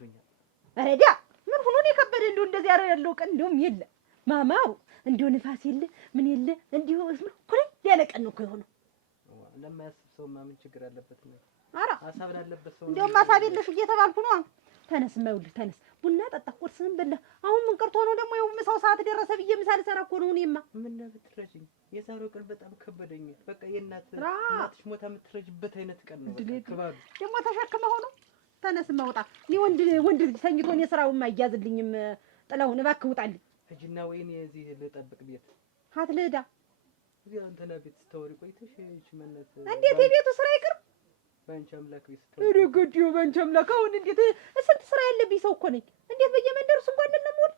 ከብዶኛል። አረዳ ምን ሆኖ ነው የከበደ? እንደው እንደዚህ ያለው ቀን እንደውም የለ ማማው እንደው ንፋስ የለ ምን የለ እንዲሁ ኩል ያለ ቀን ነው እኮ የሆነው። ለማያስብ ሰውማ ምን ችግር አለበት ነው? ኧረ ሀሳብ ላለበት ሰው እንደውም ሀሳብ የለሽ እየተባልኩ ነው። ተነስ የማይውልህ ተነስ፣ ቡና ጠጣ፣ ቁርስህን በላ። አሁን ምን ቀርቶ ነው ደግሞ? ይኸው ምሳው ሰዓት ደረሰ ብዬ ምሳ ልሰራ እኮ ነው። እኔማ ምን ብትረጂኝ የዛሬው ቀን በጣም ከበደኝ። በቃ እናትሽ ሞታ የምትረጂበት አይነት ቀን ነው። በቃ ደግሞ ተሸክመ ሆኖ ተነስ ማውጣ። እኔ ወንድ ልጅ ተኝቶ እኔ ስራውም አይያዝልኝም። ጥላውን እባክህ ውጣልኝ። ሂጂና ወይኔ እዚህ ልጠብቅ ቤት አትልዳ እዚህ አንተና ቤት ስታወሪ ቆይተሽ እሺ መነት እንዴት የቤቱ ስራ ይቅር ባንቺ አምላክ ቤት ስታወሪ እረገዲዮ ባንቺ አምላክ። አሁን እንዴት ስንት ስራ ያለብኝ ሰው እኮ ነኝ። እንዴት በየመንደሩ እንኳን እንደምውል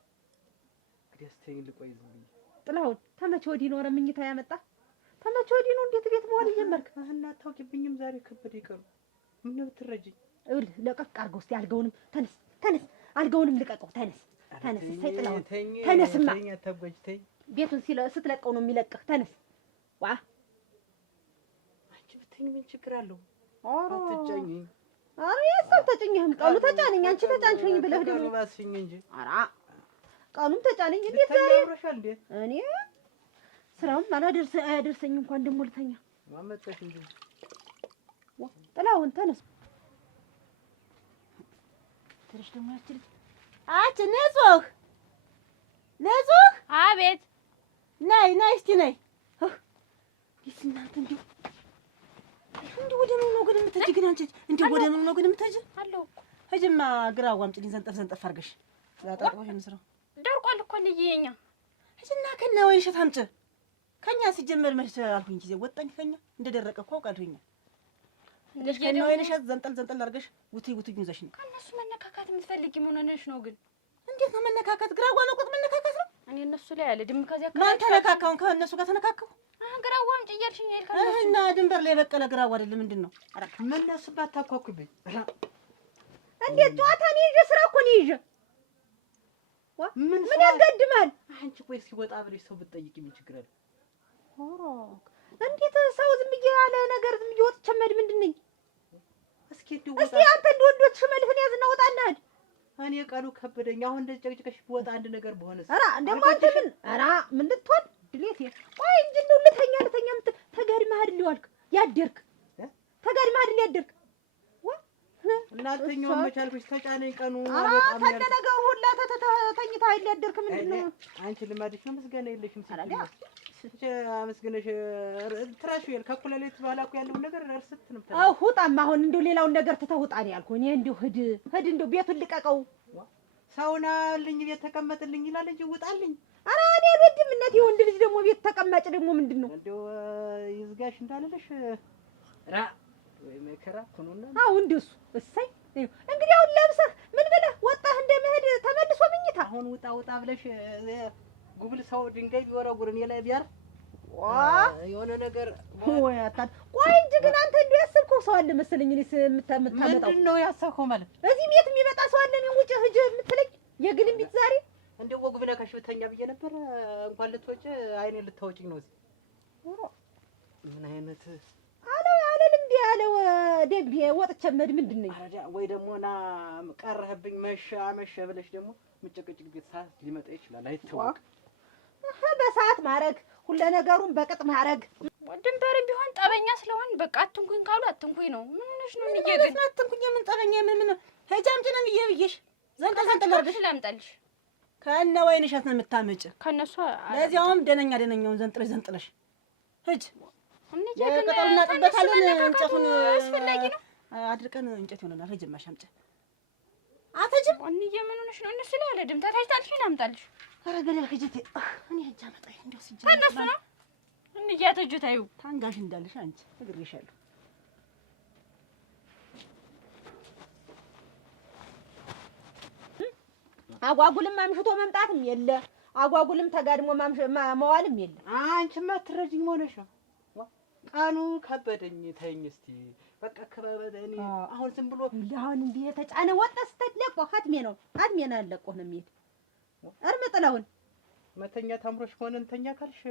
እንግዲህ አስተኝ ልቆይ ዝም ብዬ ጥላውን ተመቼ ወዲህ ኖረ ምኝታ ያመጣ ተመቼ ወዲህ ነው እንዴት ቤት መዋል ጀመርክ? እና አታውቂብኝም ዛሬ ከበደ ይቀሩ ምን ብትረጂኝ ይኸውልህ ለቀቅ አድርገው እስኪ አልጋውንም ተነስ አልጋውንም ልቀቀው ተነስ ጥላውን ተነስማ ተጎጅተኝ ቤቱን ስትለቀው ነው የሚለቅህ። ተነስ ዋ አንቺ ብትኝ ምን ችግር አለው? አትጫኝ። ኧረ የሰው ተጭኝህም ቀኑ ተጫነኝ። አንቺ ተጫንሽኝ ብለህ ደግሞ ባስሽኝ እንጂ ኧረ ቀኑም ተጫነኝ። እንዴት ያምሮሻል እንዴ? እኔ ስራውም አያደርሰኝ እንኳን ደግሞ ልተኛ ማመጣሽ እንጂ ጥላውን ተነስ ትንሽ ደግሞ አንቺ ንጹህ አቤት ነይ እስኪ ነይ። እናንተ እንዲሁ ወደ ምን ነው ግን የምትሄጂ? ግን አንቺ እንዲሁ ወደ ምን ነው ግን የምትሄጂ? አለሁ ሂጂማ ግራው አምጪልኝ ዘንጠፍ አድርገሽ ላጣጣሽ እንስራ። ደርቋል እኮ ልይኛ ሂጂና ከእነ ወይን እሸት አምጪ። ከእኛ ሲጀመር መች አልኩኝ ጊዜ ወጣኝ። ከእኛ እንደደረቀ እኮ አውቃለሁኝ። ከእነ ወይን እሸት ዘንጠል አድርገሽ ውትይ ይዘሽ ነው። ከእነሱ መነካካት የምትፈልጊ ምን ሆነሽ ነው ግን? እንዴት ነው መነካካት? ግራዋ መቆጥ መነካካት ነው? እኔ እነሱ ላይ አለ ድም ከዚያ ማን ተነካካውን? ከእነሱ ጋር ተነካካው? ግራዋ አምጪ እያልሽኝ እና ድንበር ላይ በቀለ ግራዋ አይደለም ምንድን ነው? ኧረ ምን ያስባት ታኳኩብኝ። እንዴት ጨዋታ ነው ይዤ ስራ እኮ ነው ይዤ ምን ያጋድማል? አንቺ ቆይ ሲወጣ ብለሽ ሰው ብትጠይቂ ምን ችግር አለ? እንዴት ሰው ዝም ብዬ ያለ ነገር ዝም ብዬ ወጥቼ መሄድ ምንድን ነኝ? እስኪ አንተ እንደ ወንዶች ሽመልህን ያዝና ውጣና ሂድ። እኔ ቀኑ ከበደኝ። አሁን እንደዚህ ጨቅጭቀሽ ብወጣ አንድ ነገር በሆነስ? ኧረ ደግሞ አንተ ምን ልትሆን ድሌት ቆይ እንጂ እንደው ልተኛ የምትል ተጋድመህ አይደል ዋልክ ያደርክ? ተጋድመህ አይደል ያደርክ? እናንተኛው መቻልኩሽ ተጫነኝ ቀኑ በጣም ያለ ነገር ሁላ ተኝታ አይደል ያደርክ? ምንድን ነው አንቺ ልማድሽ ነው? ምስጋና የለሽም አመስግነሽ ትራሽ ይል ከኩለሌት በኋላ እኮ ያለው ነገር እርስት ነው። ሁጣም አሁን እንደው ሌላውን ነገር ትተውጣ ነው ያልኩህ። እኔ እንደው ሂድ እንደው ቤቱን ልቀቀው። ሰውና ልኝ ቤት ተቀመጥልኝ ይላል እንጂ ውጣልኝ። ኧረ እኔ አልወድም እናቴ። የወንድ ልጅ ደግሞ ቤት ተቀማጭ ደግሞ ምንድን ነው? እንደው ይዝጋሽ እንዳልልሽ ራ ወይ መከራ ኩኑና እንደሱ እሰይ። እንግዲህ አሁን ለብሰህ ምን ብለህ ወጣህ እንደመሄድ ተመልሶ ምኝታ። አሁን ውጣ ብለሽ ጉብል ሰው ድንጋይ ቢወረውር እኔ ላይ ቢያር የሆነ ነገር ወይ አታድ ቆይ እንጂ ግን አንተ እንደው ያሰብከው ሰው አለ መሰለኝ። እኔስ የምታመጣው ምንድን ነው ያሰብከው ማለት? እዚህ ቤት የሚመጣ ሰው አለ ነው ውጭ ሂጅ የምትለኝ? የግልም ቤት ዛሬ እንደው ወግ ብለካሽ ብተኛ ብዬ ነበር። እንኳን ልትወጪ አይኔን ልታወጪኝ ነው እዚህ። ምን አይነት አለልም ያለው ደግ ወጥቼ መድ ምንድን ነኝ? ወይ ደግሞ ና ቀረህብኝ መሸ ብለሽ ደግሞ ምጨቅጭቅ ቤት ሰዓት ሊመጣ ይችላል አይተዋቅ። በሰዓት ማረግ ሁሉ ነገሩን በቅጥ ማረግ። ድንበርም ቢሆን ጠበኛ ስለሆን በቃ አትንኩኝ ካሉ አትንኩኝ ነው። ምን ሆነሽ ነው? ይየግን አትንኩኝ። ምን ጠበኛ ምን ሂጅ አምጪ ነው ብዬሽ ዘንጠል አድርገሽ ላምጣልሽ። ከእነ ወይን እሸት ነው የምታመጭ? ከእነሱ ለዚያውም ደነኛውን ዘንጥለሽ ሂጅ። የቅጠሉና ጥበታለን እንጨቱን አስፈላጊ ነው አድርቀን እንጨት ይሆነናል። ሂጅማ ሻምጪ አትጅም። ወንዬ ምን ሆነሽ ነው? እነሱ ላይ አለ ድምታ ታይታልሽ ላምጣልሽ። ኧረ ገደል ሂጂት። እኔ ሂጅ አመጣኝ እንደው ሲጀምር ከእነሱ ነው እንዴ ያተጁታዩ ታንጋሽ እንዳልሽ አንቺ እግሬሻለሁ። አጓጉልም አምሽቶ መምጣትም የለ አጓጉልም ተጋድሞ መዋልም የለ። አንቺማ አትረጂኝ መሆነሽ ነው። ቀኑ ከበደኝ። ተይኝ እስቲ በቃ ከበደኝ። አሁን ዝም ብሎ አሁን እንዴ የተጫነ ወጣ ስትለቆ ሀድሜ ነው ያለቆ ነው የሚሄድ። እርምጥላውን መተኛ ታምሮሽ ሆነ እንተኛ ካልሽ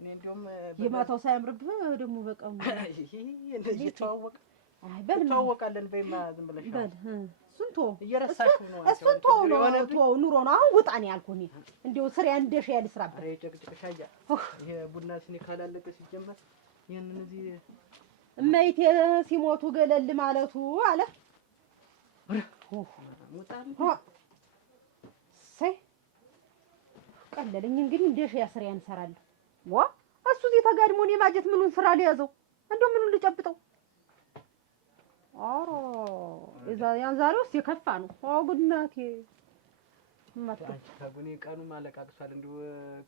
እኔ እንደውም የማታው ሳያምርብህ ደግሞ በቃ እንደዚህ ተዋወቃለን። በይማ ዝም ብለሽ በል እሱን ተው እየረሳሽው ነው። እሱን ተው ኑሮ ነው። አሁን ውጣ ነው ያልኩህ እኔ እንደው ስሪያ እንደሽ ያልስራበት። አይ ጨቅጭቅሽ አያ ይሄ ቡና ስኒ ካላለቀ ሲጀመር ይሄንን እዚህ እመይቴ ሲሞቱ ገለል ማለቱ አለ ሙጣን ሰይ ቀለለኝ። እንግዲህ እንደሽ ያስሪያ እንሰራለን። ዋ እሱ እዚህ ተጋድሞ እኔ ማጀት ምኑን ስራ ሊያዘው እንደው ምኑን ልጨብጠው? ኧረ ያን ዛሬውስ የከፋ ነው። ጉድናቴ ታጉኔ ቀኑ ማለቃቅሷል። እንደው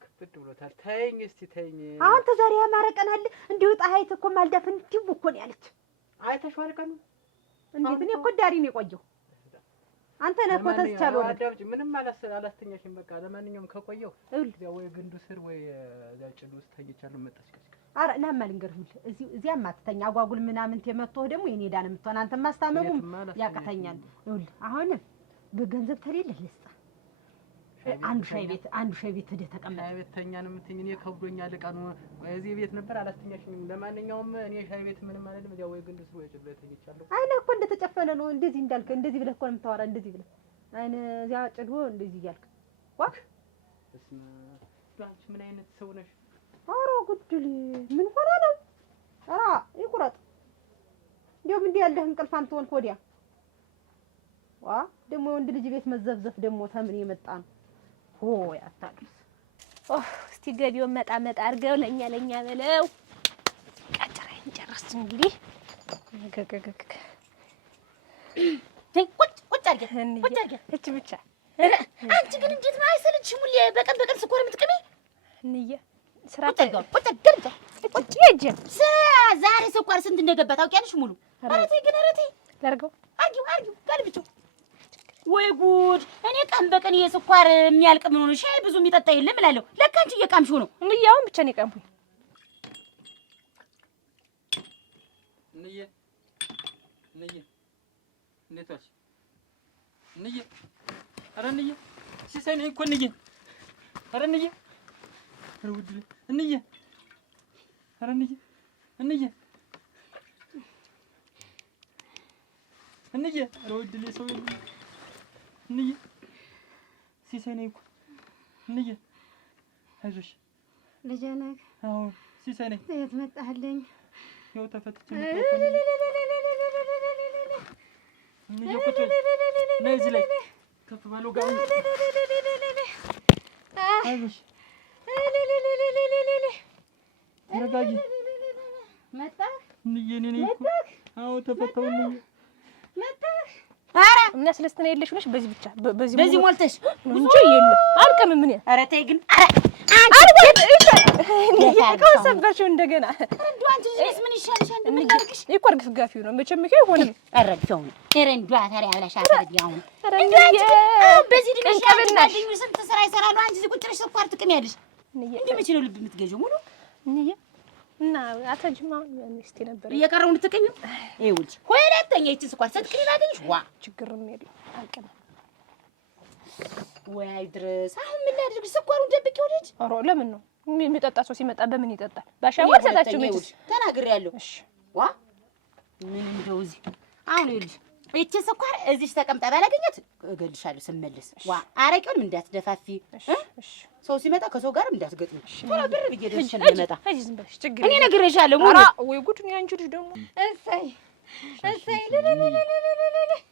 ክፍት ብሎታል። ተይኝ እስቲ ተይኝ። አሁን ተዛሬ ያማረቀናል። እንደው ጣሃይት እኮ ማልዳፍን እንዲው እኮ ነው ያለች። አይተሽዋል ቀኑ እንዴት? እኔ እኮ ዳሪ ነው የቆየው። አንተ ነህ እኮ ተስቻለሁ። አዳምጪ፣ ምንም አላስተኛሽም። በቃ ለማንኛውም ከቆየው ያው ወይ ግንዱ ስር ወይ እዛ ጭዱ ውስጥ ተኝቻለሁ። መጣች ኧረ ናማ ልንገርህ፣ እዚያም አትተኛ። አጓጉል ምናምን ተመተው ደግሞ የኔ ዳን የምትሆን አንተ ማስታመሙም ያቀተኛል። ይኸውልህ አሁን በገንዘብ ተሌለህ ልስጥ። አንዱ ሻይ ቤት ሄደህ ተቀመጥ። ሻይ ቤት ተኛ ነው የምትይኝ? እኔ ከብዶኛል። ቀኑ እዚህ ቤት ነበር አላስተኛሽኝም። ለማንኛውም እኔ ሻይ ቤት ምንም አይደለም። እዚያ ወይ ግንዱ ስር ወይ ጭዱ ላይ ተኝቻለሁ። አይነህ እኮ እንደተጨፈነ ነው። እንደዚህ እንዳልክ እንደዚህ ብለህ እኮ ነው የምታወራ። እንደዚህ ብለህ አይነ እዚያ ጭዱ እንደዚህ እያልክ ዋክ። እስማ አንቺ ምን አይነት ሰው ነሽ? ኧረ ጉድል ምን ሆነ ነው? ኧረ ይቁረጥ። እንደውም እንዲህ ያለህ እንቅልፍ አንተ ሆንክ ወዲያ። ዋ ደግሞ ወንድ ልጅ ቤት መዘፍዘፍ ደግሞ ተምን የመጣ ነው? ሆይ አታድርስ። እስቲ ገቢውን መጣ አድርገው ለኛ በለው። ቀጭራይን ጨረስን እንግዲህ ቁጭ አድርጊያ እቺ ብቻ። አንቺ ግን እንዴት ነው አይሰልችም? ሁሌ በቀን ስኳር የምትቀሚ እንዬ ስራ ቁጭ ዛሬ ስኳር ስንት እንደገባ ታውቂያለሽ? ሙሉ ኧረ ተይ ግን ኧረ ተይ ላድርገው። አርጊው ጋልብጪው። ወይ ጉድ! እኔ ቀን በቀን የስኳር የሚያልቅ ምን ሆነ? ሻይ ብዙ የሚጠጣ የለም እላለሁ። ለካ አንቺ እየቃምሽው ነው። እንያውን ብቻ ነው የቃምኩኝ። እንዬ እንዴት ዋልሽ? እንዬ ኧረ እንዬ ሲሳይ ነኝ እኮ እንዬ። ኧረ እንዬ ኧረ ውድ እንዬ ኧረ እንዬ ኧረ ውድ ሰው እንዬ ሲሳይ ነኝ እኮ እንዬ። አይዞሽ ልጄ ነህ? አዎ ሲሳይ ነኝ። የት መጣህልኝ? ይኸው ተፈትቼ እንዬ ቁጭ ነይ እዚህ ላይ ከፍ ባለው ጋር አይዞሽ ተረጋጊ። መጣህ? እንዬ እኔ ነኝ እኮ። አዎ ተፈታሁ እንዬ። መጣህ? ኧረ የሚያስለስት ነው የለሽ ነሽ። በዚህ ብቻ በዚህ ሞልተሽ እንጂ የለም አልቀምም። ምን ኧረ ተይ ግን ሰበርሽው እንደገና። እንደው አንቺ ልጅስ ምን ይሻልሻል? እንደምታርቅሽ እኮ እርግፍ ጋፊው ነው መቼም ይሄ አይሆንም። አረግፈው ኧረ እንደው ታሪያ ብለሽ አፈርዲ። አሁን እንደው በዚህ ድምሽ ያንቺ ስንት ስራ ይሰራሉ። አንቺ እዚህ ቁጭ ብለሽ ስኳር ትቅሚያለሽ። እንዴ መቼ ነው ልብ የምትገዢው? ሙሉ እንዬ እና አታጅማ ሚስቴ ነበር እየቀረው እንድትቀሚው። ይኸውልሽ ሁለተኛ ይቺ ስኳር ስትቅሚ ባገኝሽ ዋ ችግርም የለም አልቀምም። ወይ ድረስ አሁን ምን ላድርግ? ስኳሩን ደብቄው ልጅ። ኧረ ለምን ነው የሚጠጣ? ሰው ሲመጣ በምን ይጠጣል? ባሻወር ሰጣችሁ ምን ተናግሬያለሁ። እሺ ዋ ምን እንደው እዚህ አሁን ይኸውልሽ ይቺ ስኳር እዚህ ተቀምጣ ባላገኘት እገልሻለሁ ስመለስ። ዋ አረቄውን እንዳትደፋፊ። እሺ ሰው ሲመጣ ከሰው ጋር እንዳትገጥሚ። ቶሎ ብር ብዬ ደርሼ ልመጣ። እሺ ዝም በልሽ ችግር እኔ ነግሬሻለሁ። ሙሉ ወይ ጉድ ነው ያንቺ ልጅ ደግሞ። እሰይ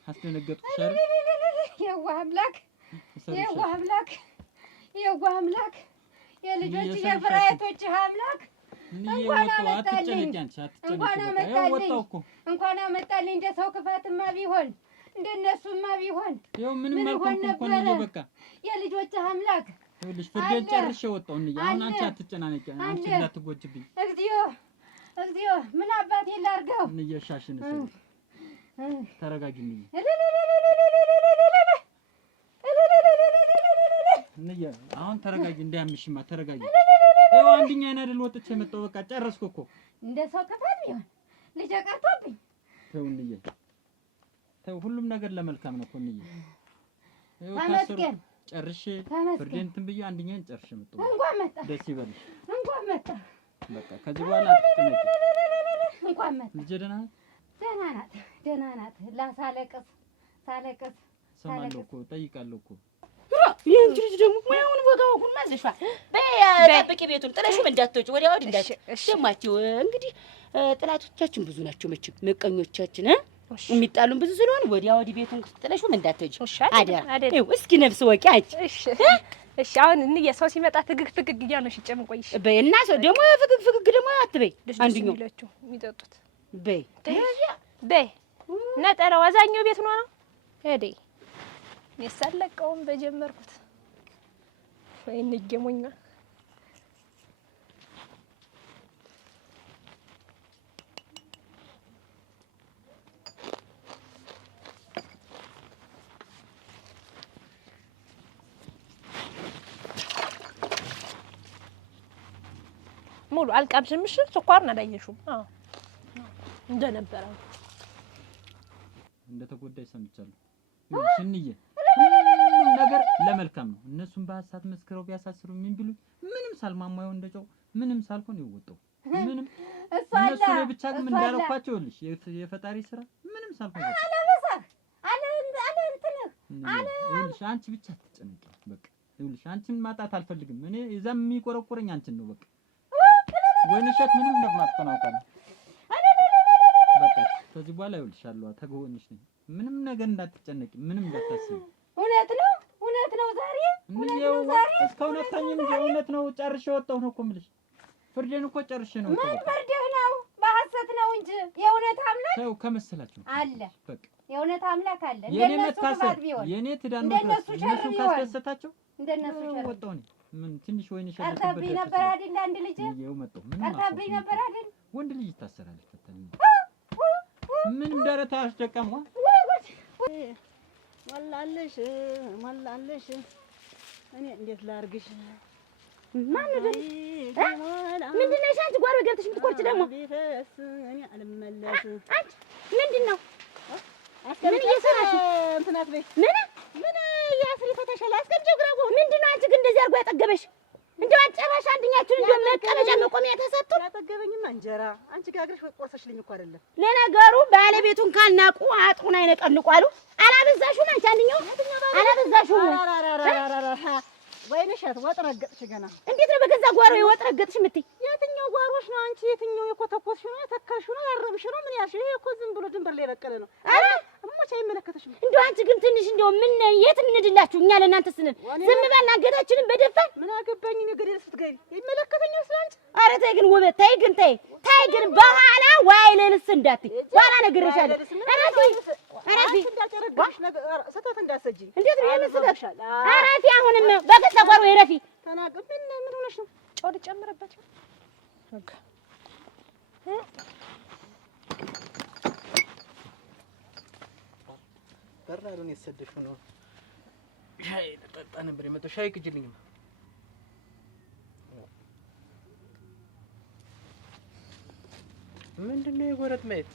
አስደነገጥኩሽ አይደል? የዋህ አምላክ የልጆች የፍራያቶች አምላክ እንኳን አመጣልኝ እንኳን አመጣልኝ። እንደ ሰው ክፋትማ ቢሆን እንደነሱማ ቢሆን ይኸው ምንም አልሆንኩም እኮ እንዬ። በቃ የልጆች አምላክ ይኸውልሽ ፍርዴን ጨርሼ ወጣሁ እንዬ። አሁን አንቺ አትጨናነቂ፣ አንቺ እንዳትጎጅብኝ። እግዚኦ ምን አባቴ ላድርገው እንዬ። ሻሽን ተረጋጊ እንዬ። እንዬ አሁን ተረጋጊ፣ እንዳያምሽማ ተረጋጊ። ይኸው አንድኛዬን አይደል ወጥቼ መጣሁ። በቃ ጨረስኩ እኮ። እንደ ሰው ክፋት ቢሆን ልጄ ቀርቶብኝ። ተው እንዬ ተው፣ ሁሉም ነገር ለመልካም ነው እኮ እንዬ። ይኸው ተመስገን ጨርሼ ፍርዴን እንትን ብዬ አንድኛዬን ጨርሼ መጣሁ። እንኳን መጣ ደስ ይበልሽ። እንኳን መጣ። በቃ ከዚህ በኋላ አትጨነቂ። እንኳን መጣ። ልጄ ደህና ናት? ደህና ናት። ላሳለቅስ ሳለቀስ ሰማለሁ እኮ ጠይቃለሁ እኮ ይሄን ልጅ ደግሞ ሙያውን ወጋውን ማዘሻል በጠብቂ ቤቱን ጥለሽም እንዳትወጪ ወዲያ ወዲህ እንዳትደማችሁ እንግዲህ ጥላቶቻችን ብዙ ናቸው መቼም መቀኞቻችን የሚጣሉን ብዙ ስለሆነ ወዲያ ወዲህ ቤቱን ጥለሽም እንዳትወጪ አደራ እስኪ ነፍስ ወቂ አጭ እሺ አሁን እንየ ሰው ሲመጣ ትግግ እያልነው ሽጨም ቆይሽ በእና ሰው ደግሞ ፍግግ ደግሞ አትበይ አንዱኛው የሚጠጡት በይ ነጠላው አዛኛው ቤት ነው ሄዴ የሰለቀውም በጀመርኩት ወይ ንገሞኛ ሙሉ አልቀምሽምሽ ስኳርን አላየሽውም እንደነበረ እንደተጎዳይ ሰምቻለሁ ሽንዬ ነገር ለመልካም ነው እነሱን በሐሰት መስክረው ቢያሳስሩ ምን ቢሉ ምንም ሳልማማየው እንደጨው ምንም ሳልሆን ይወጣው ምንም እነሱ ላይ ብቻ ግን እንዳረኳቸው ልሽ የፈጣሪ ስራ ምንም ሳልሆን ይኸውልሽ አንቺ ብቻ አትጨነቂ በቃ ይኸውልሽ አንቺን ማጣት አልፈልግም እኔ እዛም የሚቆረቆረኝ አንቺን ነው በቃ ወይንሸት ምንም እንደማትፈናውቃለሁ በቃ ከዚህ በኋላ ይኸውልሻለሁ ተገወንሽ ነኝ ምንም ነገር እንዳትጨነቂ ምንም እንዳታስቢ እውነት ነው ዛሬ እስካሁን አታኝም እውነት ነው ጨርሼ ወጣሁ ነው እኮ የምልሽ ፍርዴን እኮ ጨርሼ ነው ምን ፍርድህ ነው በሐሰት ነው እንጂ የእውነት አምላክ ሰው ከመሰላችሁ አለ በቃ የእውነት አምላክ አለ እንደነሱ ክፋት ቢሆን የኔ ትዳር ነው እነሱ ካስደሰታቸው እንደነሱ ሸር ወጣሁ ነው ምን ትንሽ ወይን ሸር ቀርታብኝ ነበር አይደል አንድ ልጅ ይኸው መጣሁ ምን ቀርታብኝ ነበር አይደል ወንድ ልጅ ታሰራለች ፈታኝ ምንም ደረታ አስደቀሟ ሞላለሽ እኔ እንዴት ላርግሽ ማን ነው ምንድነው አንቺ ጓሮ ገብተሽ የምትቆርጭ ደግሞ እኔ አልመለስ አንቺ ምንድነው ምን እየሰራሽ እንትን አትበይ ምን ያስሪ ፈተሻለ አስቀምጪው ግራው ምንድነው አንቺ ግን እንደዚህ አድርጎ ያጠገበሽ እንደው አጨራሽ አንድኛችሁን እንደው መቀመጫ መቆሚያ ተሰጥቶ ያጠገበኝማ እንጀራ አንቺ ጋግረሽ ቆርሰሽልኝ እኮ አይደለም ለነገሩ ባለቤቱን ካልናቁ አጥሩን አይነቀልቁ አሉ አላበዛሽውም አንቺ አንድኛው አላበዛሽውም ወይንሸት ወጥ ረገጥሽ ገና እንዴት ነው በገዛ ጓሮ ወጥ ረገጥሽ የምትይ የትኛው ጓሮሽ ነው አንቺ የትኛው የኮተኮትሽ ነው የተከልሽ ነው ያረብሽ ነው ምን ያልሽ ይሄ እኮ ዝም ብሎ ድንበር ላይ የበቀለ ነው አረ እሞች አይመለከተሽም እንደው አንቺ ግን ትንሽ እንደው ምን የት እንድላችሁ እኛ ለእናንተ ስንል ዝም ብለን አንገታችንን በደፋን ምን አገባኝ ነው ገደል ስትገቢ ይመለከተኛል ስለአንቺ አረ ተይ ግን ውበት ተይ ግን በኋላ ዋይ ለልስ እንዳትይ በኋላ ነግሬሻለሁ አራፊ እንዳጨረግሽ ነገር ሰተት እንዳሰጂ እንዴት ነው የምትሰጣሽ አራፊ አሁንም በገዛ ጓሮ ይረፊ ተናገር ምን ሆነሽ ነው ጨው ልጨምርበት በቃ በራሩን የሰደሽው ነው ሻይ ልጠጣ ነበር የመጣው ሻይ ቅጅልኝ ምንድነው የጎረት ማየት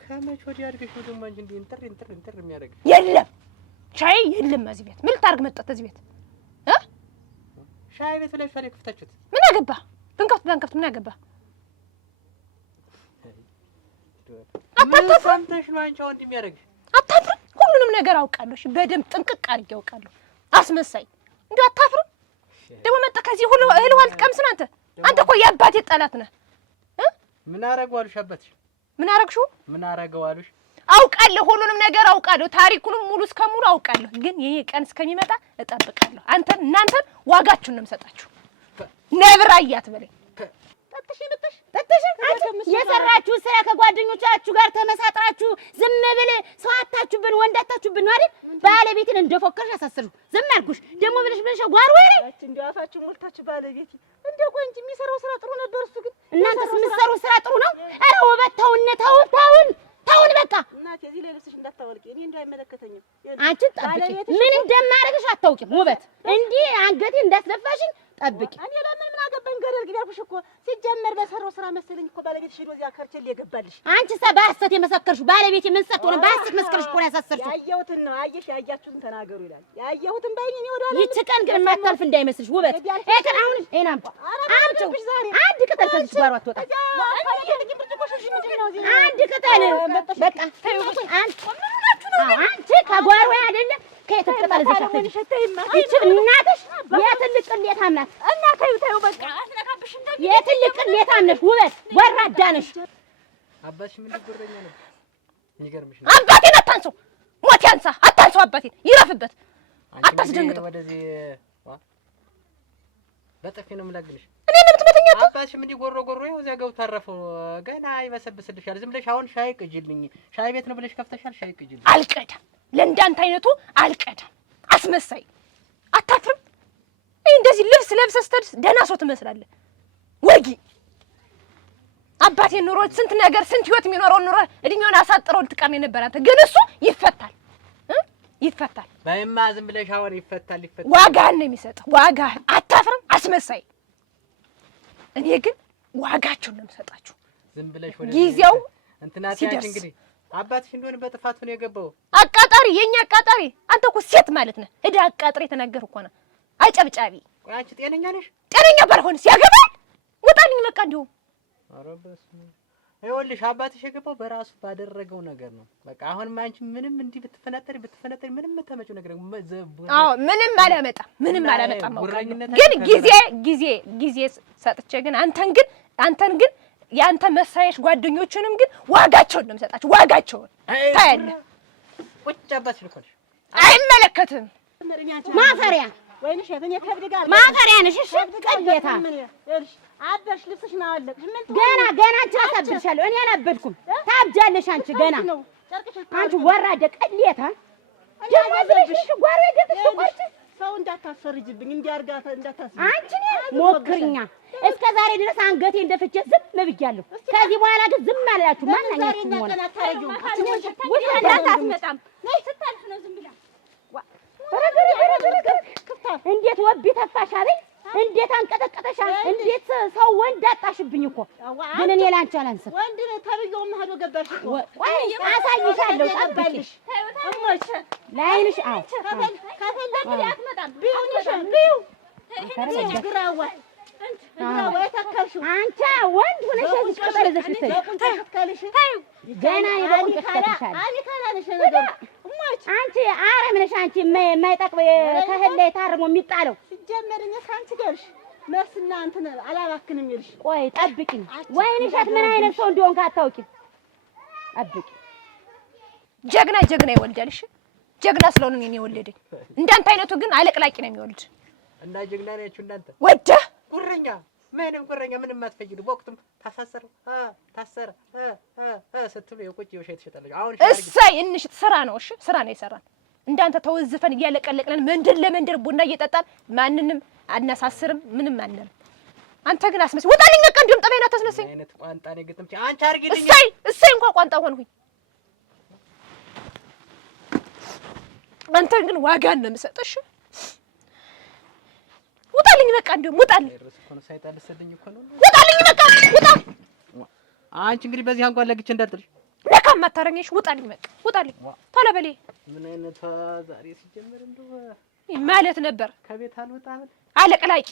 ከመቼ ወዲያ አድርገሽ ነው ደግሞ አንቺ እንዲህ እንጥር የሚያደርግ የለም ሻይ የለም እዚህ ቤት ምን ልታርግ መጣት እዚህ ቤት ሻይ ቤት ላይ ሻይ ክፍታችሁት ምን አገባ ብንከፍት ምን አገባ ምን ሰምተሽ ነው አንቺ ወንድ የሚያደርግሽ አታፍርም ሁሉንም ነገር አውቃለሁ እሺ በደምብ ጥንቅቅ አድርጌ አውቃለሁ አስመሳይ እንደው አታፍርም ደግሞ መጣ ከዚህ ሁሉ እህል ዋል ትቀምስ ነው አንተ እኮ የአባቴ ጠላት ነህ ምን አረጋዋልሽ አባትሽ ምን አረግሽው ምን አረጋዋልሽ አውቃለሁ ሁሉንም ነገር አውቃለሁ ታሪኩንም ሙሉ እስከሙሉ አውቃለሁ ግን የኔ ቀን እስከሚመጣ እጠብቃለሁ እናንተን ዋጋችሁን ነው የምሰጣችሁ ነብር አያት በለኝ ጠጥሽ የሰራችሁ ስራ ከጓደኞቻችሁ ጋር ተመሳጥራችሁ ዝም ብል ሰው አታችሁብን ወንድ አታችሁብን ነው አይደል ባለቤትን እንደፎከርሽ አሳስሩ ዝም አልኩሽ ደግሞ ብለሽ ጓሮ ወሬ እንደው አፋችሁ ሞልታችሁ ባለቤት እንደው ቆይ እንጂ የሚሰራው ስራ ጥሩ ነበር እሱ ግን እናንተስ የምትሰሩት ስራ ጥሩ ነው ኧረ ውበት ተውን በቃ እናቴ እዚህ ላይ ልብስሽ እንዳታወልቂ እኔ እንደው አይመለከተኝም አንቺ ጠብቂ ምን እንደማረግሽ አታውቂም ውበት እንዲህ አንገቴ እንዳስደፋሽኝ ጠብቂ። እኔ ለምን ምን አገባኝ ገደል ግቢ አልኩሽ እኮ። ሲጀመር በሰራው ስራ መሰለኝ እኮ ባለቤትሽ ሄዶ እዚያ ከርቸሌ የገባልሽ። አንቺ በሐሰት የመሰከርሽው ባለቤት የምንሰጥ ሆነ በሐሰት መስከርሽ እኮ ያሳሰርሽው። ያየሁትን ነው አየሽ፣ ያያችሁትን ተናገሩ ይላል። ያየሁትን ባይኝ ነው ወዳለ ይቺ ቀን ግን የማታልፍ እንዳይመስልሽ ውበት። ቀን አሁን ይሄን አምጣ አምጪው። አንድ ቅጠል ከዚህ ጋር አትወጣ። አንድ ቅጠል በቃ አንቺ ከጓሮ አይደለ ከየት ቅጠል ዘሸፈኝ ይቺ እናትሽ የትልቅ ቅሌታም ናት። እና ተይው በቃ አትነካብሽ። የትልቅ ቅሌታም ነሽ ውበት፣ ወራዳ ነሽ። አባትሽ ምን ልትጎረኛ ነው? የሚገርምሽ ነው። አባቴን አታንሰው፣ ሞት ያንሳ። አታንሰው፣ አባቴን ይረፍበት። አታስደንግጠው። ወደዚህ በጥፊ ነው የምለግልሽ። እኔ ነው የምትመተኛ? አባትሽም እንዲህ ጎሮ ይኸው እዚያ ገብቶ አረፈው። ገና ይበሰብስልሻል። ዝም ብለሽ አሁን ሻይ ቅጅልኝ። ሻይ ቤት ነው ብለሽ ከፍተሻል። ሻይ ቅጅልኝ። አልቀዳም፣ ለእንዳንተ አይነቱ አልቀዳም። አስመሳይ አታፍርም? እንደዚህ ልብስ ለብሰህ ስትሄድ ደህና ሰው ትመስላለህ። ወጊ አባቴን ኑሮ ስንት ነገር ስንት ህይወት የሚኖረው ኑሮ እድሜውን አሳጥረው ልትቀር ነው የነበረ። አንተ ግን እሱ ይፈታል ይፈታል። ባይማ ዝም ብለሽ አሁን ይፈታል። ዋጋህን ነው የሚሰጥህ፣ ዋጋህን። አታፍርም? አስመሳይ። እኔ ግን ዋጋቸውን ነው የምሰጣችሁ። ዝም ብለሽ ወደ ጊዜው እንትናቲያች እንግዲህ አባትሽ እንደሆነ በጥፋቱ ነው የገባው። አቃጣሪ፣ የኛ አቃጣሪ። አንተ እኮ ሴት ማለት ነህ። እዳ አቃጥሪ የተናገርኩ እኮ ነው። አጨብጫቢ። ቆይ አንቺ ጤነኛ ነሽ? ጤነኛ ባልሆንስ ያገባል? ውጣልኝ በቃ እንዲሁ። ኧረ በስመ አብ። ይኸውልሽ አባትሽ የገባው በራሱ ባደረገው ነገር ነው። በቃ አሁንም አንቺ ምንም እንዲህ ብትፈናጠሪ ምንም ተመጪው ነገር አዎ ምንም አላመጣም፣ ምንም አላመጣም። ግን ጊዜ ሰጥቼ ግን አንተን ግን ያንተ መሳየሽ ጓደኞቹንም ግን ዋጋቸውን ነው የምሰጣቸው። ዋጋቸውን ታያለህ። ቁጭ አባትሽ ልኮ ነሽ። አይመለከትም። ማፈሪያ ወይንሽ የትኛ ከብድ ጋር ማፈሪያ ነሽ። እሺ ቅሌታ አበሽ ልብስሽን አወለቅሽ። ምን ገና አንቺ አሳብድሻለሁ። እኔ አላበድኩም። ታብጃለሽ አንቺ ገና። አንቺ ወራደ ቅሌታ ደግሞ ብለሽ ጓሮ ገብተሽ ተቆርጭ። ሰው እንዳታሰርጅብኝ እንዲያርጋታ እንዳታስብ። አንቺ ሞክርኛ። እስከ ዛሬ ድረስ አንገቴ እንደፍቼ ዝም ብያለሁ። ከዚህ በኋላ ግን ዝም አላችሁ። ማንኛችሁም ሆነ እንዳታስመጣም ነይ ስታልፍ ነው ዝም ብላ እንዴት ወቢ ተፋሽ አይደል? እንዴት አንቀጠቀጠሻ? እንዴት ሰው ወንድ አጣሽብኝ እኮ። ግን እኔ ላንቺ አላንስም። ወንድ ተብዬው ማህዶ ገባሽ እኮ። አሳይሻለሁ። ጠብቂሽ እሞች ላይንሽ። አዎ ከፈለግሽ አትመጣም። ቢሆንሽ ቢዩ ግራዋ አንቺ ወንድ ሆነሽ እዚህ ቅጠል ይዘሽ ልትሄጂ ገና አንቺ አረም ነሽ። አንቺ የማይጠቅም ከእህል ላይ ታርሞ የሚጣለው ሲጀመር እኔ ከአንቺ ጋርሽ መስና እንትን አላባክንም ይልሽ። ቆይ ጠብቂኝ። ወይንሸት ምን አይነት ሰው እንደሆንክ አታውቂም። ጠብቂ። ጀግና ይወልዳል። እሺ ጀግና ስለሆነ ነው የወለደኝ። እንዳንተ አይነቱ ግን አለቅላቂ ነው የሚወልድ። እና ጀግና ናችሁ እናንተ። ወደ ጉረኛ ምንም አትፈይዱ። በወቅቱም ታሰረ ስትሉ የቁጭ የውሸት ትሸጣለች። አሁን እሰይ እንሽጥ ስራ ነው። እሺ ስራ ነው የሰራን። እንዳንተ ተወዝፈን እያለቀለቅን መንደር ለመንደር ቡና እየጠጣን ማንንም አናሳስርም፣ ምንም አንልም። አንተ ግን አስመስል። ወጣልኝ በቃ። እንዲሁም ጠበይና ተስነሰኝ አይነት ቋንጣ ነው ግጥምች። አንቺ አርጊልኝ። እሰይ እንኳን ቋንጣ ሆንኩኝ። አንተ ግን ዋጋን ነው የምሰጥሽ። ውጣልኝ በቃ። እንዲሁም ውጣልኝ። ሳይጣልስልኝ እኮ ነው። ውጣልኝ በቃ ውጣ። አንቺ እንግዲህ በዚህ አንኳን ለግቼ እንዳልጥልሽ ለካም ማታረኝሽ። ውጣልኝ በቃ ውጣልኝ። ቶሎ በሌ። ምን አይነት ዛሬ ሲጀመር እንደው ማለት ነበር ከቤት አልወጣ ብል አለቅላቂ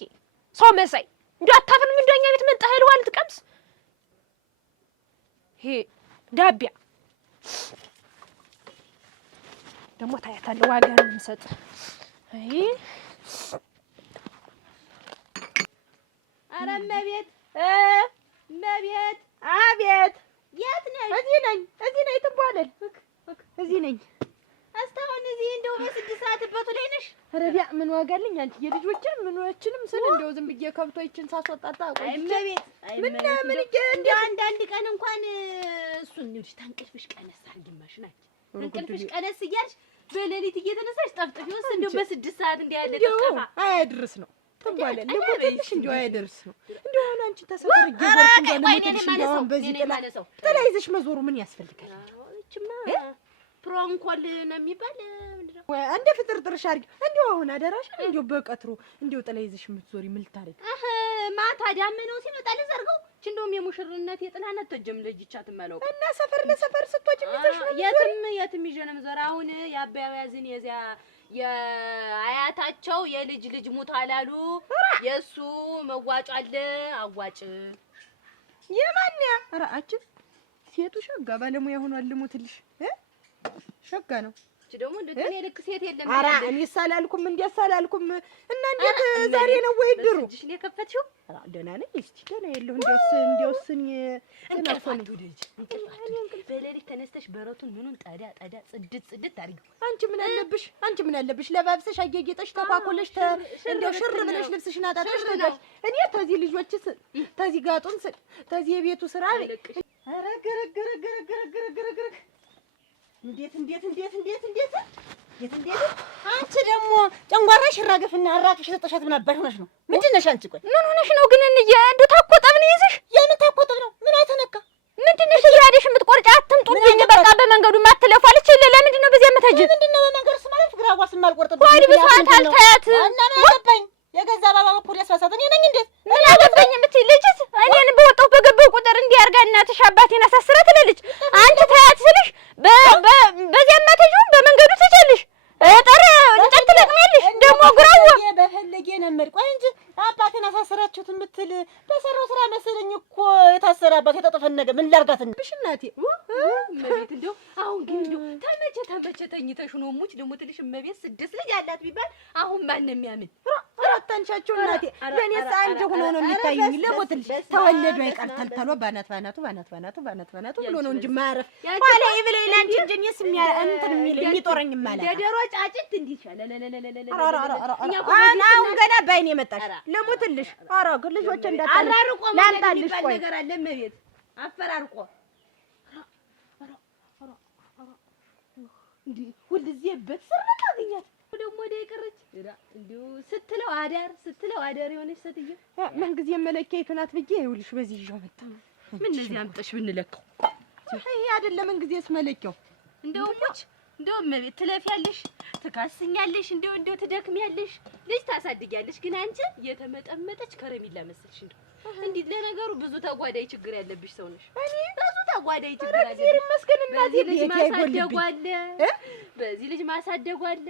ሰው መሳይ። እንደው አታፍንም? እንደው እኛ ቤት መጣ ሄደዋል ትቀምስ። ይሄ ዳቢያ ደግሞ ታያታለህ። ዋጋ ነው የምሰጥ። አይ ኧረ እመቤት እመቤት። አቤት። የት ነሽ? እዚህ ነኝ ትባለል። እዚህ ነኝ። እስካሁን እዚህ እንደው በስድስት ሰዓት በቱ ላይ ነሽ? ረዲያ ምን ዋጋ አለኝ አንቺ የልጆችን ምኖችንም ስል እንደው ዝም ብዬ ከብቶችን ሳስወጣጣ ቆይ። እመቤት ምን እንደው አንዳንድ ቀን እንኳን እሱን ልጅ ታንቀሽብሽ ቀነስ አድርጊማሽ ናት። ታንቀሽብሽ ቀነስ እያልሽ በሌሊት እየተነሳሽ ጠፍጥፊውስ እንደው በስድስት ሰዓት እንደ ያለ ጠፋ አያድርስ ነው ትባለል። ለሞተልሽ እንደው አይደርስ ነው። እንደው አንቺ ተሰፈር ገበርኩ እንደው ለሞተልሽ እንደው በዚህ ጥላ ይዘሽ መዞሩ ምን ያስፈልጋል? እቺማ ፕሮንኮል ነው የሚባል ምንድነው? ወይ እንደ ፍጥርጥርሽ አድርጊ። እንዲያው አሁን አደራሽ እንዲያው በቀጥሩ እንዲያው ጥላ ይዘሽ የምትዞሪ ምን ልታረጊ? ማታ ዳመናው ሲመጣ ልዘርገው እንደውም የሙሽርነት የጥላነት ተጀም ልጅቻት ማለው እና ሰፈር ለሰፈር ስትወጪ ምትሽ የትም ይዤ ነው የምዞር። አሁን የአባያው ያዝን የዚያ የአያታቸው የልጅ ልጅ ሙቷል አሉ። የእሱ መዋጮ አለ አዋጭ የማን ያ ራአች ሴቱ ሸጋ ባለሙያ ሆኗል። ልሙትልሽ ሸጋ ነው ደግሞ እንደኔ ልክ ሴት የለም። ኧረ እኔ ሳላልኩም እንዲያሳላልኩም እና እንዴት ዛሬ ነው ወይ ድሩ እሺ ለከፈትሽው? ኧረ ደህና ነኝ። እስቲ ደህና የለሁ እንዲያውስኝ እንቅልፋቱ ልጅ በሌሊት ተነስተሽ በረቱን ምኑን ጠዳ ጽድት አድርጊው። አንቺ ምን አለብሽ ለባብሰሽ አጌጌጠሽ ተኳኩለሽ እንዲያው ሽር ብለሽ ልብስሽን አጣጥሽ ተጋሽ። እኔ ተዚህ ልጆችስ ተዚህ ጋጡን ስል ተዚህ የቤቱ ስራ ነኝ። ኧረ ገረገረ እንዴት አንቺ ደግሞ ጨንጓራሽ ይራገፍና አራጥሽ ተጠሻት ምን አባሽ ሆነሽ ነው? ምንድን ነሽ አንቺ? ቆይ ምን ሆነሽ ነው ግን? እንደው ታቆጠብ ነው ይዝሽ? የምን ታቆጠብ ነው? ምን አተነካ? ምንድን ነሽ እያደሽ የምትቆርጫ? አትምጡብኝ በቃ በመንገዱ ማትለፉ አለች። ለምንድን ነው በዚህ የምትሄጂ? ምንድን ነው በመንገዱ ስማለፍ ግራጓ ስማልቆርጥብኝ ወይኔ ብሷት አልታያት እና ምን አገባኝ? የገዛ ባባ ፖሊስ ያስፋሳት እኔ ነኝ እንዴ? ምን አገባኝ የምትይ ልጅስ? እኔን በወጣሁ በገባሁ ቁጥር እንዲያርጋ እናትሽ አባቴን አሳስራ ትላለች። አንቺ ታያት ስልሽ በዚያ ማተጁን በመንገዱ ትችልሽ እጠር እንጨት ትለቅሚያለሽ። ደግሞ ግራዋ በፈለጌ ነበር። ቆይ እንጂ አባቴን አሳስራችሁት የምትል በሰራው ስራ መሰለኝ እኮ የታሰረ አባቴ ተጠፈነገ። ምን ላርጋት እንብሽ እናቴ እመቤት። እንደው አሁን ግን እንደው ተመቸ ተኝተሽ ነው ሙች ደግሞ ትልሽ እመቤት 6 ልጅ አላት ቢባል አሁን ማን ነው የሚያምን? አራታንቻቸው እናቴ ለኔስ አንድ ሆኖ ነው የሚታየኝ። ለሞትልሽ ተወለዱ አይቀር ተልተሎ ባናት ብሎ ነው እንጂ ማረፍ ባለ ይብለኝ ላንቺ እንጂስ እንትን የሚጦረኝ ማለት ደደሮ ጫጭት እንዲህ አሁን ገና ባይኔ መጣሽ ለሞትልሽ። ኧረ ግን ልጆች አራርቆ ላምጣልሽ ቆይ ነገር አለ እመቤት አፈራርቆ እንዴ ሁልጊዜ በተሰረቀ አገኛት ደግሞ ወደ ይቀርች እንዲሁ ስትለው አዳር የሆነች ሴትዮ ምን ጊዜ መለኪያይቱ ናት ብዬ ይኸውልሽ በዚህ ይዤው መጣ። ምን እዚህ አምጥሽ ብንለካው ይሄ አይደለም ምን ጊዜስ መለኪያው እንደው እመቤት ትለፊያለሽ፣ ትካስኛለሽ፣ እንደው ትደክሚያለሽ፣ ልጅ ታሳድጊያለሽ። ግን አንቺ የተመጠመጠች ከረሚላ መሰልሽ። እንዴ ለነገሩ ብዙ ተጓዳይ ችግር ያለብሽ ሰው ነሽ። እኔ ብዙ ተጓዳይ ችግር አለብሽ። ይመስገን እናቴ ልጅ ማሳደጉ አለ፣ በዚህ ልጅ ማሳደጉ አለ፣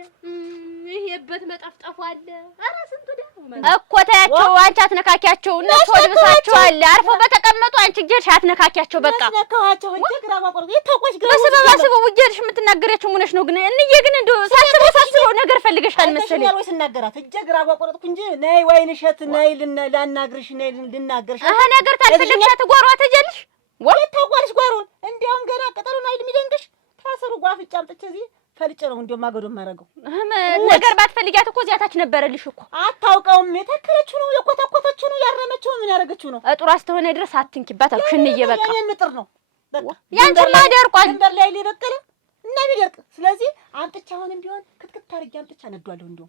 ይሄበት መጠፍጠፉ አለ። ኧረ ስንቱ ደግሞ እኮ ታያቸው። አንቺ አትነካኪያቸው፣ እነሱ ወድብሳቸዋል። አርፎ በተቀመጡ አንቺ ጌርሽ አትነካኪያቸው። በቃ ነካዋቸው እንጂ ግራ ማቆርጥ የተቆሽ ግራ በስበው ጌርሽ የምትናገሪያቸው ሙነሽ ነው። ግን እንዬ ግን እንደው ሳስበው ነገር ፈልገሻል መሰለኝ። ወይ ስናገራት እጄ ግራ ማቆርጥኩ እንጂ ነይ ወይንሸት ነይ ላናግርሽ ነይ ልናገርሽ ነገር ታልፈልግሻት ጓሯ ተጀልሽ ወይ ታጓልሽ ጓሮን እንዲያውም ገና ቅጠሉን አይል የሚደንግሽ ታሰሩ ጓፍጫ አምጥቼ እዚህ ፈልጬ ነው እንደው ማገዶ ማረገው ነገር ባትፈልጊያት እኮ እዚያታች ነበረልሽ እኮ። አታውቀውም። የተከለችው ነው የኮተኮተችው ነው ያረመችው ምን ያረገችው ነው። እጥሩ አስተሆነ ድረስ አትንኪባት አልኩሽ። እንዬ በቃ የኔ ምጥር ነው በቃ ያንቺ ማደርቋል ድንበር ላይ ሊበቀለ እና ቢደርቅ። ስለዚህ አምጥቼ አሁንም ቢሆን ክትክት አድርጌ አምጥቼ አነዷለሁ። እንደው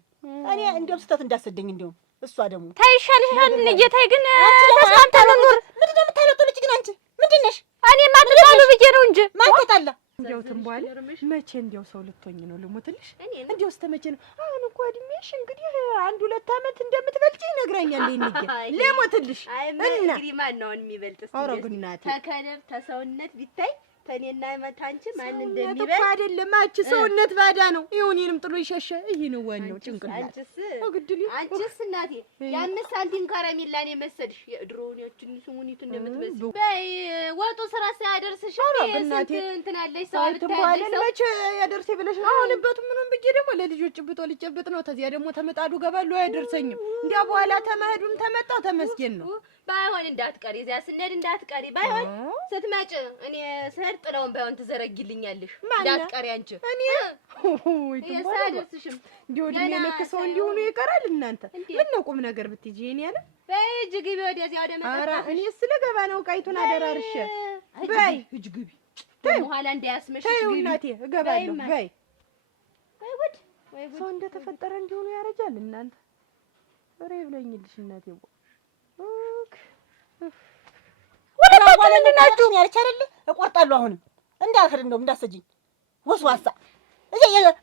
እኔ እንደው ስተት እንዳሰደኝ እንደው እሷ ደግሞ ታይሻልሻል። እንዬ ታይ ግን ተስማምተን ኑር። ምንድነው የምታለጥልሽ ግን አንቺ ምንድን ነሽ? እኔ ማጥታሉ ብዬ ነው እንጂ ማን ተጣላ? እንዲያው ትንቧል መቼ እንዲያው ሰው ልትሆኝ ነው ልሞትልሽ? እንዲያው እስከመቼ ነው? አሁን እኮ እድሜሽ እንግዲህ 1-2 ዓመት እንደምትበልጪ ይነግረኛል። እንዴ ልሞትልሽ እና እንግዲህ ማን ነው የሚበልጥ? ኧረ ግን እናቴ ተከለብ ተሰውነት ቢታይ ተኔና መታንቺ ማን እንደሚበልጥ አይደለም። አቺ ሰውነት ባዳ ነው። ይሁንንም ጥሎ ይሸሸ። ይሄ ነው ዋናው ጭንቅላት። አንቺስ እናቴ የ5 ሳንቲም ከረሚላን የመሰልሽ የድሮውን ያችን ስሙኒቱ እንደምትበስ በይ ወጡ ስራ ሳያደርስሽ እናቴ እንትን አለሽ ሰው አልታለሽ ሰው መቼ ያደርሰ ብለሽ ነው? አሁንበቱ ምኑን ብዬ ደግሞ ለልጆች ጭብጦ ልጨብጥ ነው። ተዚያ ደግሞ ተመጣዱ ገባሉ አይደርሰኝም። እንዲያ በኋላ ተመህዱም ተመጣው ተመስገን ነው። ባይሆን እንዳትቀሪ እዚያ ስንሄድ እንዳትቀሪ። ባይሆን ስትመጭ እኔ ስሄድ ጥለውን ባይሆን ትዘረጊልኛለሽ። እንዳትቀሪ አንቺ እኔ ሆይ የሳደርስሽም እንዲሁ ለነከ ሰው እንዲሆኑ ይቀራል። እናንተ ምን ነው ቁም ነገር ብትጂ እኔ ያለ በይ ግቢ ወደዚያ ወደ መጣ። ኧረ እኔ ስለገባ ነው ቃይቱን አደራርሽ በይ እጅ ግቢ በኋላ እንዳያስመሽ ግቢ እናቴ እገባለሁ። በይ ጉድ ሰው እንደተፈጠረ እንዲሆኑ ያረጃል። እናንተ ኧረ ይብለኝልሽ እናቴ ወደ ባጓለ ምንድናችሁ ያለች አይደል? እቆርጣለሁ አሁንም እንዳልከድ እንደውም እንዳሰጂኝ ወስዋሳ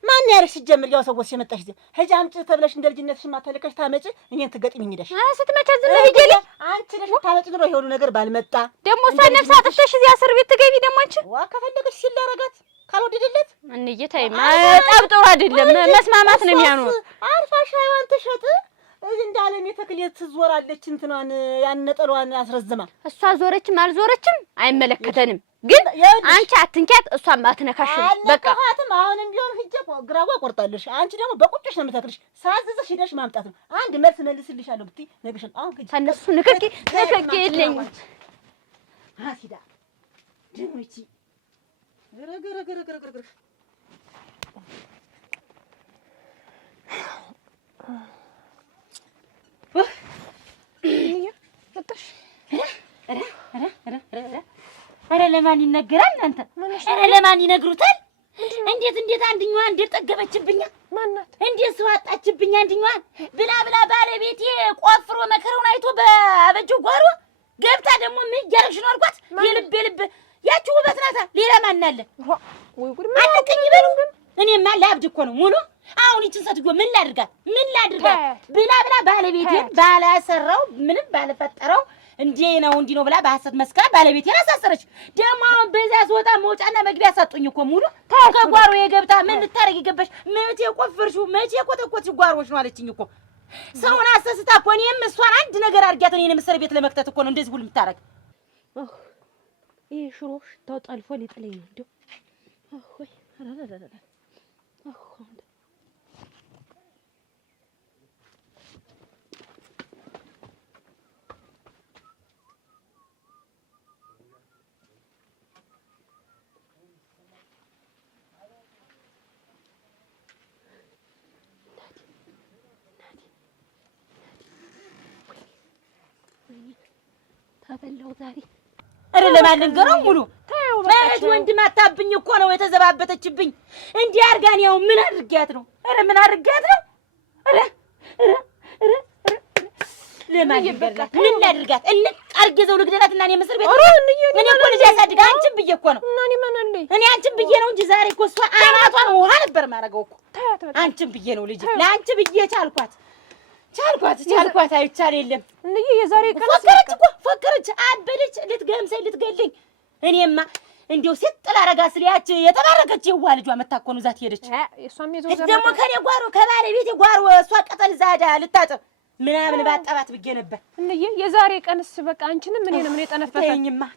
ማን ያርሽ ሲጀምር ያው ሰው ወስሽ መጣሽ ሂጂ አምጪ ተብለሽ እንደ ልጅነትሽ ማተለከሽ ታመጪ እኔን ትገጥሚኝ ሄደሽ ስትመጪ ዝም ብዬሽ አንቺ ነሽ ታመጪ ድሮ ይሄ ሁሉ ነገር ባልመጣ ደግሞ እሷ ነፍስ አጥፍተሽ እዚያ እስር ቤት ትገቢ ደግሞ አንቺ ዋ ከፈለገሽ ሲል ያረጋት ካልወደደለት እንዬ ተይማ ጠብ ጥሩ አይደለም መስማማት ነው የሚያኖር አርፋሽ ሃይዋን ተሸጥ እንዳለም የተክሌት ትዞራለች እንትኗን ያን ነጠሏን አስረዝማ እሷ ዞረችም አልዞረችም አይመለከተንም ግን አንቺ አትንኪያት እሷም አትነካሽም በቃ አትነካትም አሁንም ቢሆን ሂጅ ግራዋ ቆርጣለሽ አንቺ ደግሞ በቁጭሽ ነው የምታክልሽ ሳዝዝሽ ሄደሽ ማምጣት ነው አንድ መልስ መልስልሻለሁ ብትይ ነግሽን አሁን ሂጅ ከነሱ ንክኪ የለኝ አሲዳ ድምጪ ገረገረ ኧረ ለማን ይነገራል እናንተ? ኧረ ለማን ይነግሩታል? እንዴት አንድኛዋ እንዴት ጠገበችብኛ? ማናት? እንዴት ሰው አጣችብኛ? አንድኛዋን ብላ ቆፍሮ መከረውን አይቶ በአበጀው ጓሮ ገብታ ደግሞ ምን እያደረግሽ ነው አልኳት። የልብ ያቺ ውበት ናታ። ሌላ ማን አለ? ወይ ጉድ አለቀኝ ይበሉ። እኔማ ላብድ እኮ ነው ሙሉ። አሁን ይችን ሰትዮ ምን ላድርጋት ብላ ባለቤቴን ባላሰራው ምንም ባልፈጠረው እንዲህ ነው ብላ በሐሰት መስከራ ባለቤቴን አሳሰረች። ደግሞ አሁን በዛ ስወጣ መውጫና መግቢያ ሰጡኝ እኮ ሙሉ። ከጓሮ የገብታ ምን ልታረጊ ገባሽ? መቼ ቆፍርሽው መቼ ቆጠቆጥሽው ጓሮሽ ነው አለችኝ እኮ። ሰውን አሰስታ እኮ እኔም እሷን አንድ ነገር አድርጊያት እኔንም እስር ቤት ለመክተት እኮ ነው እንደዚህ ሁሉ የምታረግ። ይሄ ሽሮሽ ተጠልፎ ሊጥለኝ ነው እንደው ወይ አላላላ ተበላው ዛሬ። ኧረ ለማን ልንገረው ሙሉ ማለት ወንድም አታብኝ እኮ ነው የተዘባበተችብኝ። እንዲህ አርጋን ያው ምን አድርጊያት ነው? ኧረ ምን አድርጊያት ነው? ኧረ ለማን ልንገርላት? ምን ላድርጋት? አርገዘው ልግደላት እና እኔ ምስር ቤት እኔ እኮ ልጅ ያሳድጋ አንቺን ብዬ እኮ ነው እኔ አንቺን ብዬ ነው እንጂ ዛሬ እኮ እሷ አናቷን ውሃ ነበር ማረገው እኮ አንቺን ብዬ ነው ልጅ ለአንቺ ብዬ ቻልኳት አይቻል የለም እንዬ የዛሬ ቀን ፎከረች አበደች ልትገምሰኝ ልትገልኝ እኔማ እንዴው ሲጥላ አረጋ ስለያች የተባረከች የዋ ልጇ መታኮ ነው ዛት ሄደች እሷም የዞር ደግሞ ከኔ ጓሮ ከባለቤቴ ጓሮ እሷ ቀጠል ዛዳ ልታጠብ ምናምን ባጠባት ብዬ ነበር እንዬ የዛሬ ቀንስ በቃ አንቺንም እኔንም ነው የጠነፈተ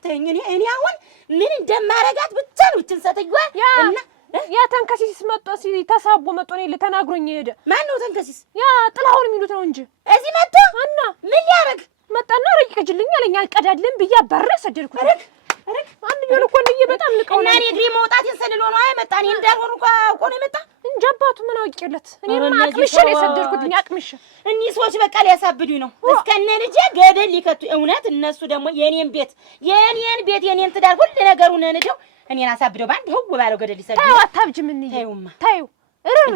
ተይኝ እኔ አሁን ምን እንደማረጋት ብቻ ነው እችን ሰትየዋ እና ያ ተንከሲስ መጥቶ ተሳቦ መጥቶ ነው ለተናግሮኝ ሄደ። ማን ነው ተንከሲስ? ያ ጥላሁን የሚሉት ነው እንጂ እዚህ መጣ እና ምን ሊያረግ መጣና ረቂቅጅልኝ አለኝ። አልቀዳድልም ብዬ አባረ ሰደድኩት። አረግ አንድ ቢሆን እኮ እንዬ በጣም ልቀው እና እኔ እግሬ መውጣቴን ሰልሎ ነው አይመጣ እኔ እንዳልሆኑ እኮ ነው የመጣ እንጂ አባቱ ምን አውቄለት እኔማ አቅምሼ ነው የሰደድኩት። አቅምሼ እኒህ ሰዎች በቃ ሊያሳብዱኝ ነው እስከነ ልጄ ገደል ሊከቱ እውነት እነሱ ደግሞ የኔን ቤት የኔን ትዳር ሁሉ ነገሩን ነንደው እኔን አሳብደው ባንድ ህው ባለው ገደል ሊሰድ ታው አታብጅ ምን ታዩማ ታዩ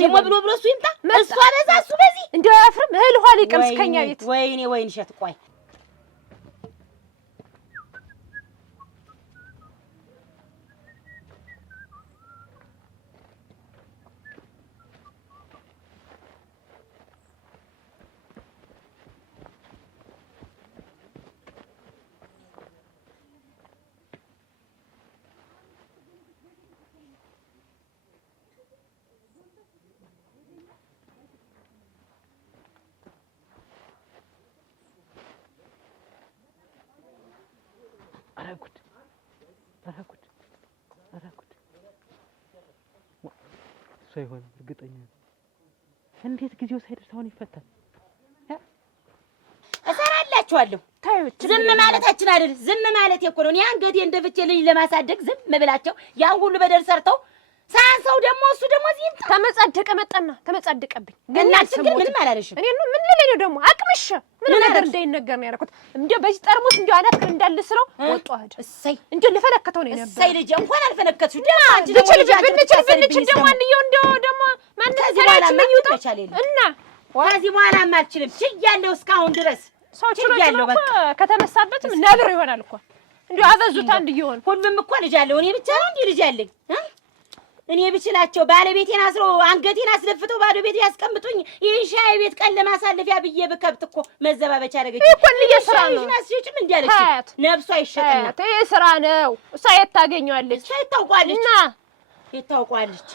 ደግሞ ብሎ እሱ ይምጣ እሷ በዛ እሱ በዚህ እንደው አያፍርም እህል ውሃ ሊቀምስ ከኛ ቤት ወይኔ እሸት ቆይ አረጉት እሱ አይሆንም እርግጠኛ ነኝ። እንዴት ጊዜው ሳይደርስ አሁን ይፈታል? እሰራላችኋለሁ። ዝም ማለታችን አይደል? ዝም ማለት እኮ ነው። እኔ አንገቴን ደፍቼ ልጅ ለማሳደግ ዝም ብላቸው ያን ሁሉ በደል ሰርተው ሳንሰው ደግሞ እሱ ደግሞ እዚህ ተመጻደቀብኝ። እናንቺን ግን ምንም አላለሽም። እኔ ነው ምን ልለኝ ነው ደግሞ አቅምሽ ምን ነገር እንዳይነገር ነው ያደረኩት። እንዴ በዚህ ጠርሙስ እንዴ አናክር እንዳልስረው ወጣ አይደል? እሰይ እንዴ ለፈለከተው ነው ነበር። እሰይ ልጅ እንኳን አልፈነከትሽ። አንቺ ደግሞ ብንችል ደግሞ አንየው እንደው ደግሞ ማን ተሰራች ምን ይውጣ እና ከዚህ በኋላ አልችልም። ችያለሁ እስካሁን ድረስ ሰው ችያለሁ። በቃ ከተነሳበትም ነብር ይሆናል እኮ እንዴ አበዙት። አንድ ይሆን ሁሉም እኮ ልጅ አለው። እኔ ብቻ ነው እንዴ ልጅ አለኝ? እኔ ብችላቸው ባለቤቴን አስሮ አንገቴን አስደፍተው ባዶ ቤት ያስቀምጡኝ። ይህን ሻይ ቤት ቀን ለማሳለፊያ ብዬ ብከብት እኮ መዘባበቻ አደረገች እኮ። ልየስራ ነው ናስጭም እንዲያለች ነፍሷ አይሸጥና ይሄ ስራ ነው። እሷ የት ታገኘዋለች? እሷ የታውቋለች እና የታውቋለች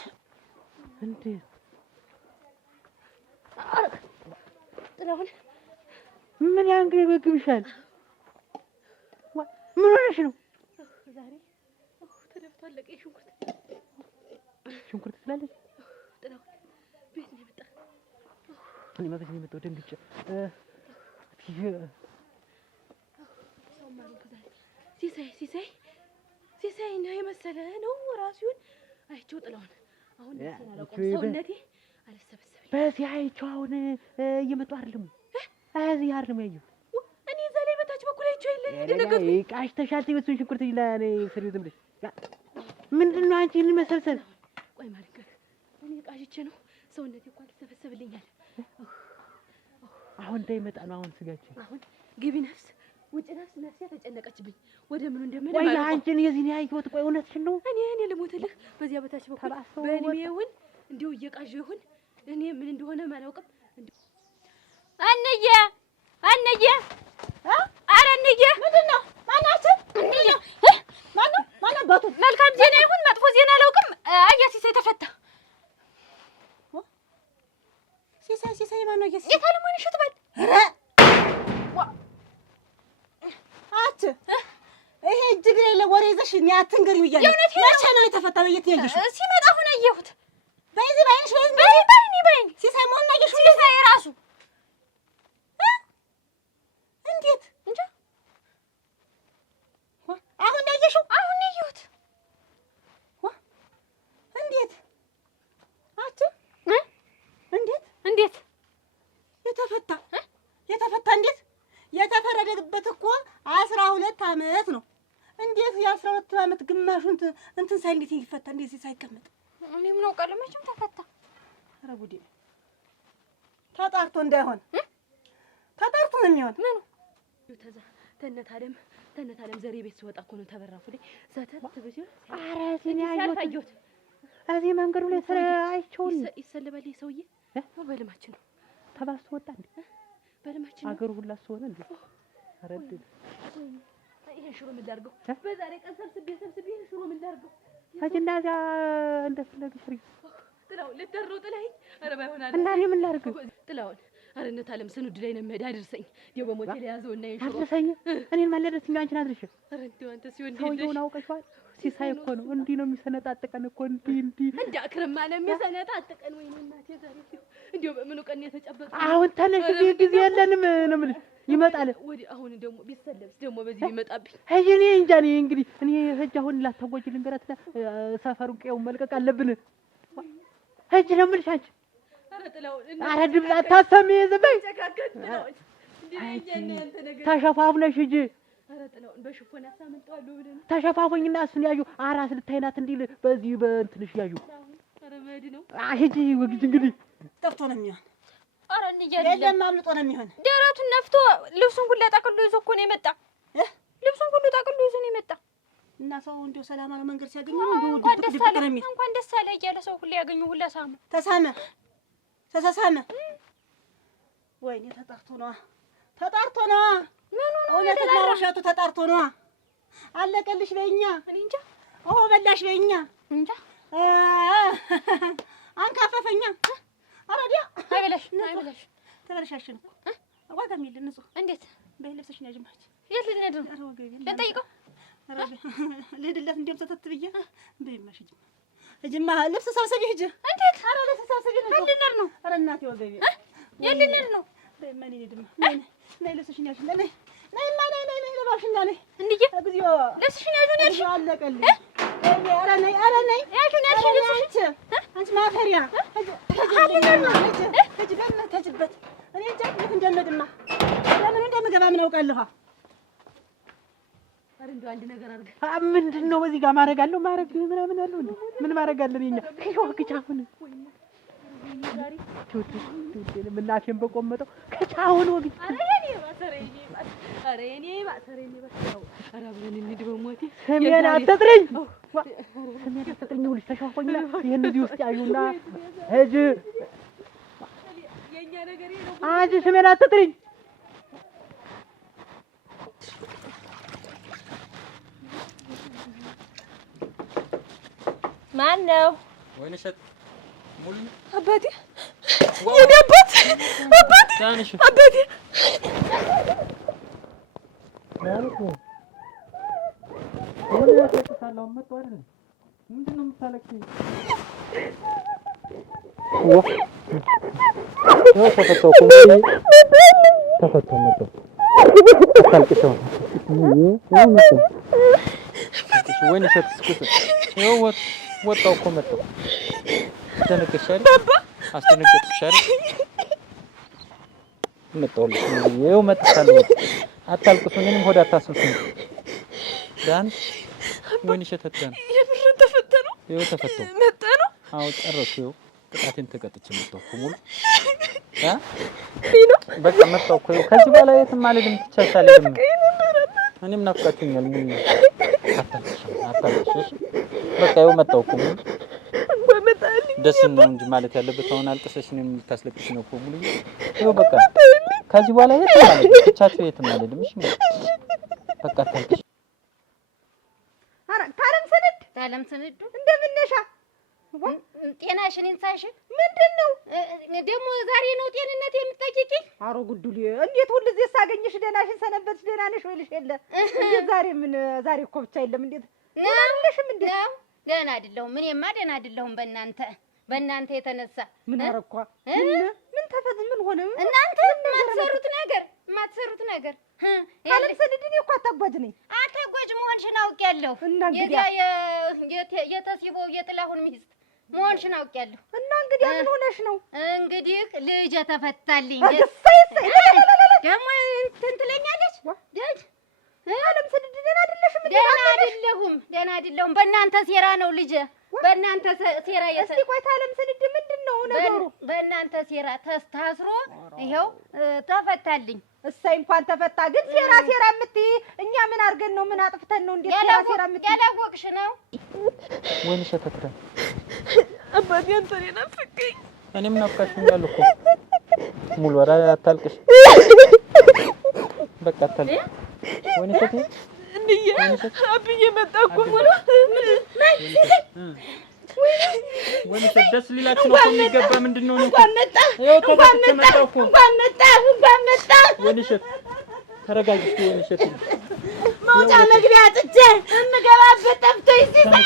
እንዴ ጥላሁን ምን ያንገበግብሻል? ምን ሆነሽ ነው? ዛሬ ተደፍቷል። ለቀይ ሽንኩርት ስላለች ጥላሁን ቤት ነው የመጣ። እኔ ማለት ነው የመጣው ደንግጬ ሲሳይ ነው የመሰለ ነው ራሱን አይቼው ጥላሁን አሁን ሰውነቴ አልሰበሰበኝ። በዚህ አይቼው አሁን እየመጡ አይደለም እዚህ አይደለም ያየው እኔ እዛ ላይ በታች በኩል አይቼው የለ ቃሽ ተሻልተ ይመስል ሽንኩርት ይላል ፍሪው ዝም ብለሽ ምንድን ነው አንቺ መሰብሰብ? ቆይ ማለት እኔ ቃሽቼ ነው ሰውነቴ እኮ አልሰበሰብልኛል። አሁን እንዳይመጣ ነው አሁን ስጋችን አሁን ግቢ ነፍስ ውጭ ነፍስ ተጨነቀችብኝ። ወደ ምኑ እንደምን ወይ አንቺን የዚህን ያየሁት ቆይ እውነትሽን ነው? እኔ ልሞትልህ በዚያ በታች በኩል በእድሜውን እንዲሁ እየቃዠሁ ይሁን እኔ ምን እንደሆነ አላውቅም። አንዬ ኧረ እንዬ ምንድን ነው ማናቸው? እንዬ ማነው ባቱ መልካም ዜና ይሁን መጥፎ ዜና አላውቅም። አያ ሲሳይ ተፈታ። ሲሳይ ማነው? የታለሞን ሽት በል አት ይሄ እጅግ የለ ወሬ ይዘሽ እኔ አትንገሪኝ ብያለሁ። መቼ ነው የተፈታ? በየት ነው ያየሽው? ሲመጣ አሁን አየሁት። በዚህ ባይንሽ ባይኔ ሲሳይ መሆኑን አየሽው? ሲሳይ ራሱ እንዴት እንጃ። አሁን ያየሽው? አሁን አየሁት። እንዴት አት እንዴት የተፈታ እንዴት የተፈረደበት እኮ 12 ዓመት ነው። እንዴት የ12 ዓመት ግማሹን እንትን ሳይ እንዴት ይፈታ? እንዴት ሳይቀመጥ እኔ ምን አውቃለሁ? መቼም ተፈታ። ኧረ ጉዴ! ተጣርቶ እንዳይሆን ተጣርቶ ነው የሚሆን። ምኑ ተነት አለም ዘሬ ቤት ስወጣ እኮ ነው ተበራኩ ላይ ዘተት ትብጂ። ኧረ እኔ አየሁት እዚህ መንገዱ ላይ አይቼው ይሰለባል ሰውዬ በልማችን ነው ተባስቶ ወጣ እንዴ? በልማችን አገሩ ሁላ ስለሆነ እንዴ? ኧረ ድል ይሄን ሽሮ ምን ላድርገው? በዛሬ ቀን ሰብስቤ ይሄን ሽሮ ምን ላድርገው? አጅና እዚያ እንደፈለግሽ ፍሪ ጥላው ልደረው ጥላኝ። ኧረ ባይሆን አለ እና እኔ ምን ላድርግ? ጥላውን ኧረ እነ ታለም ስንዱ ላይ ነው መሄድ አድርሰኝ። ይኸው በሞቴ ላይ ያዘውና ይሄን ሽሮ አድርሰኝ። እኔን ማለደስኝ አንቺን አድርሽ። ኧረ እንደው አንተ ሲሆን ሰውዬውን አውቀሽዋል? ሲሳይ እኮ ነው እንዲህ ነው የሚሰነጣጥቀን እኮ እንዲህ እንዳክርማ ነው የሚሰነጣጥቀን። ወይኔ እናቴ ዛሬ እንደው በምኑ ቀን የተጨበጠ አሁን ተነሽ ጊዜ የለንም ነው የምልሽ። ይመጣል ወዲ አሁን ደግሞ ቢሰለብስ ደግሞ በዚህ ቢመጣብኝ እኔ እንጃ። እኔ እንግዲህ እኔ ሂጅ አሁን ላታጎጂ ልንገራትና ሰፈሩን ቀየውን መልቀቅ አለብን። ሂጅ ነው የምልሽ አንቺ። ኧረ ጥላው ኧረ ድምፅ አታሰሚ ዝም በይ። ተሸፋፍነሽ ሂጂ። ኧረ ጥላውን በሽፎን አሳምንጠዋለሁ ብለን ተሸፋፉኝና እሱን ያዩ አራስ ልታይናት እንዲል በዚህ በእንትንሽ ያዩ። ኧረ መሄድ ነው ሂጂ ወግጅ እንግዲህ ጠፍቶ ነው የሚሆን። ኧረ እንዬ የለም አምልጦ ነው የሚሆን። ደረቱን ነፍቶ ልብሱን ሁሉ ጠቅልሎ ይዞ እኮ ነው የመጣ። ልብሱን ሁሉ ጠቅልሎ ይዞ ነው የመጣ። እና ሰው እንደው ሰላማዊ መንገድ ሲያገኝ ነው እንደው ድብቅ ነው የሚል። እንኳን ደስ አለ እያለ ሰው ሁሉ ያገኙ ሁሉ ሳመ ተሳሳመ። ወይኔ ተጣርቶ ነዋ። ምኑ ነው እውነትና ውሸቱ ተጣርቶ ነዋ። አለቀልሽ በእኛ እኔ እንጃ። በላሽ በእኛ እንጃ አንካፈፈኛ። አረዲያ አይበላሽ ተበላሽሽን እኮ ዋጋ የሚል ንጹህ እንዴት በልብስሽ ነው ያጅማች። የት ልንሄድ ነው? ልንጠይቀው ልሄድለት እንደም ተተት ብዬ በይማሽ ሂጂማ ልብስ ሰብስቢ ሂጂ። እንዴት? ኧረ ልብስ ሰብስቢ ነው ልንሄድ ነው። ኧረ እናቴ ወገቤ የት ልንሄድ ነው? በይማ ልሄድማ ነይ ልብስሽን ያዥ ነይ ለባሽና ነይ እንዴ እግዚኦ ልብስሽን ያዡን ያልሽ አለቀልኝ። ኧረ ነይ ያዡን ያልሽ ልብስሽን አንቺ ማፈሪያ ሂጂ በእናትህ እኔ እንጃ የት እንደምሄድማ ለምን እንደምገባ ምን አውቃለሁ። ኧረ እንደው አንድ ነገር አድርገህ ምንድን ነው በዚህ ጋር ማድረግ አለው ማድረግ ምናምን አለው እንዴ? ምን ማድረግ አለን? የኛ ከወግጫ አሁን እናቴን በቆመጠው ከቻውን ወግ ስሜን አትጥሪኝ ውልሽ ተሻፎኝና ይህን እዚህ ውስጥ ያዩና ሂጂ አንቺ ስሜን አትጥሪኝ ማን ነው? ወይንሸት ሙሉ አባቴ የኔ አባት አባቴ አባቴ ማለት ነው። ወይኔ ያተሳለው መጥቶ አይደል? ምንድነው የምታለቅኝ? ተፈተው መጥቶ ታልቅሽው ወይንሸት እስኩስ ይኸው ወጣው እኮ መጣው ተነከሻል አስተነገጥሻል መጣውልሽ ይኸው መጥቻለሁ አታልቅሱ ምንም ሆድ አታስብሱ ዳን ወይንሸት ተተን የብር ተፈተነው ይኸው ተፈተው መጣነው አዎ ጨረሱ ይኸው ቅጣቴን ተቀጥቼ መጣሁ ሙሉ በቃ መጣሁ እኮ ከዚህ በኋላ የትም አልሄድም ትቻቻለህ እኔም ናፍቃችሁኛል ሙሉ አታልቅሽ በቃ ይኸው መጣሁ እኮ ሙሉ ደስ ነው እንጂ ማለት ያለበት አሁን አልቅሰሽ ነው የምታስለቅሽ ነው እኮ ሙሉ ይኸው በቃ ከዚህ በኋላ የትም አልሄድም ትቻችሁ የትም አልሄድም እሺ በቃ አታልቅሽ ኧረ ታለም ሰነዱ እንደምን ነሽ ጤናሽን እንሳሽ ምንድነው ደግሞ ዛሬ ነው ጤንነት የምትጠይቂኝ? አሮ ጉዱል እንዴት ሁልጊዜ ሳገኝሽ ደህናሽን ሰነበትሽ ደህና ነሽ ወይልሽ የለ እንዴት ዛሬ እኮ ብቻ የለም እንዴት ነሽም እንዴት ደህና አይደለሁም እኔማ ደህና አይደለሁም በእናንተ የተነሳ ምን አረኳ ምን ተፈዝ ምን ሆነ እናንተ የማትሰሩት ነገር ታለም ሰነድኝ እኮ አታጓጅ ነኝ አታጓጅ መሆንሽን አውቄያለሁ የተሲቦ የጥላሁን ሚስት መሆንሽን አውቄያለሁ እና እንግዲህ ምን ሆነሽ ነው እንግዲህ ልጅ ተፈታልኝ ደግሞ እንትን ትለኛለች ታለም ሰነድ ደህና አይደለሽም ደህና አይደለሁም በእናንተ ሴራ ነው ልጅ በእናንተ ሴራ እስቲ ቆይ ታለም ሰነድ ምንድነው ነገሩ በእናንተ ሴራ ተስታስሮ ይኸው ተፈታልኝ እሰይ እንኳን ተፈታ ግን ሴራ የምትይ እኛ ምን አድርገን ነው ምን አጥፍተን ነው እንዴት ሴራ የምትይ ያላወቅሽ ነው ወይንሸት ተከረ አባቴ አንተን ናፍቀኝ እኔም ናፍቃችሁኛል እኮ ሙሉ ወራ አታልቅሽ በቃ አታልቅሽ ወይንሸት እንዴ አብዬ መጣ እኮ ሙሉ ወይንሸት ደስ ሊላችሁ ነው የሚገባ ምንድነው ነው እንኳን መጣ ወይንሸት ተረጋጊ ወይንሸት መውጫ መግቢያ አጥቼ እንገባበት ጠፍቶኝ ሲሳይ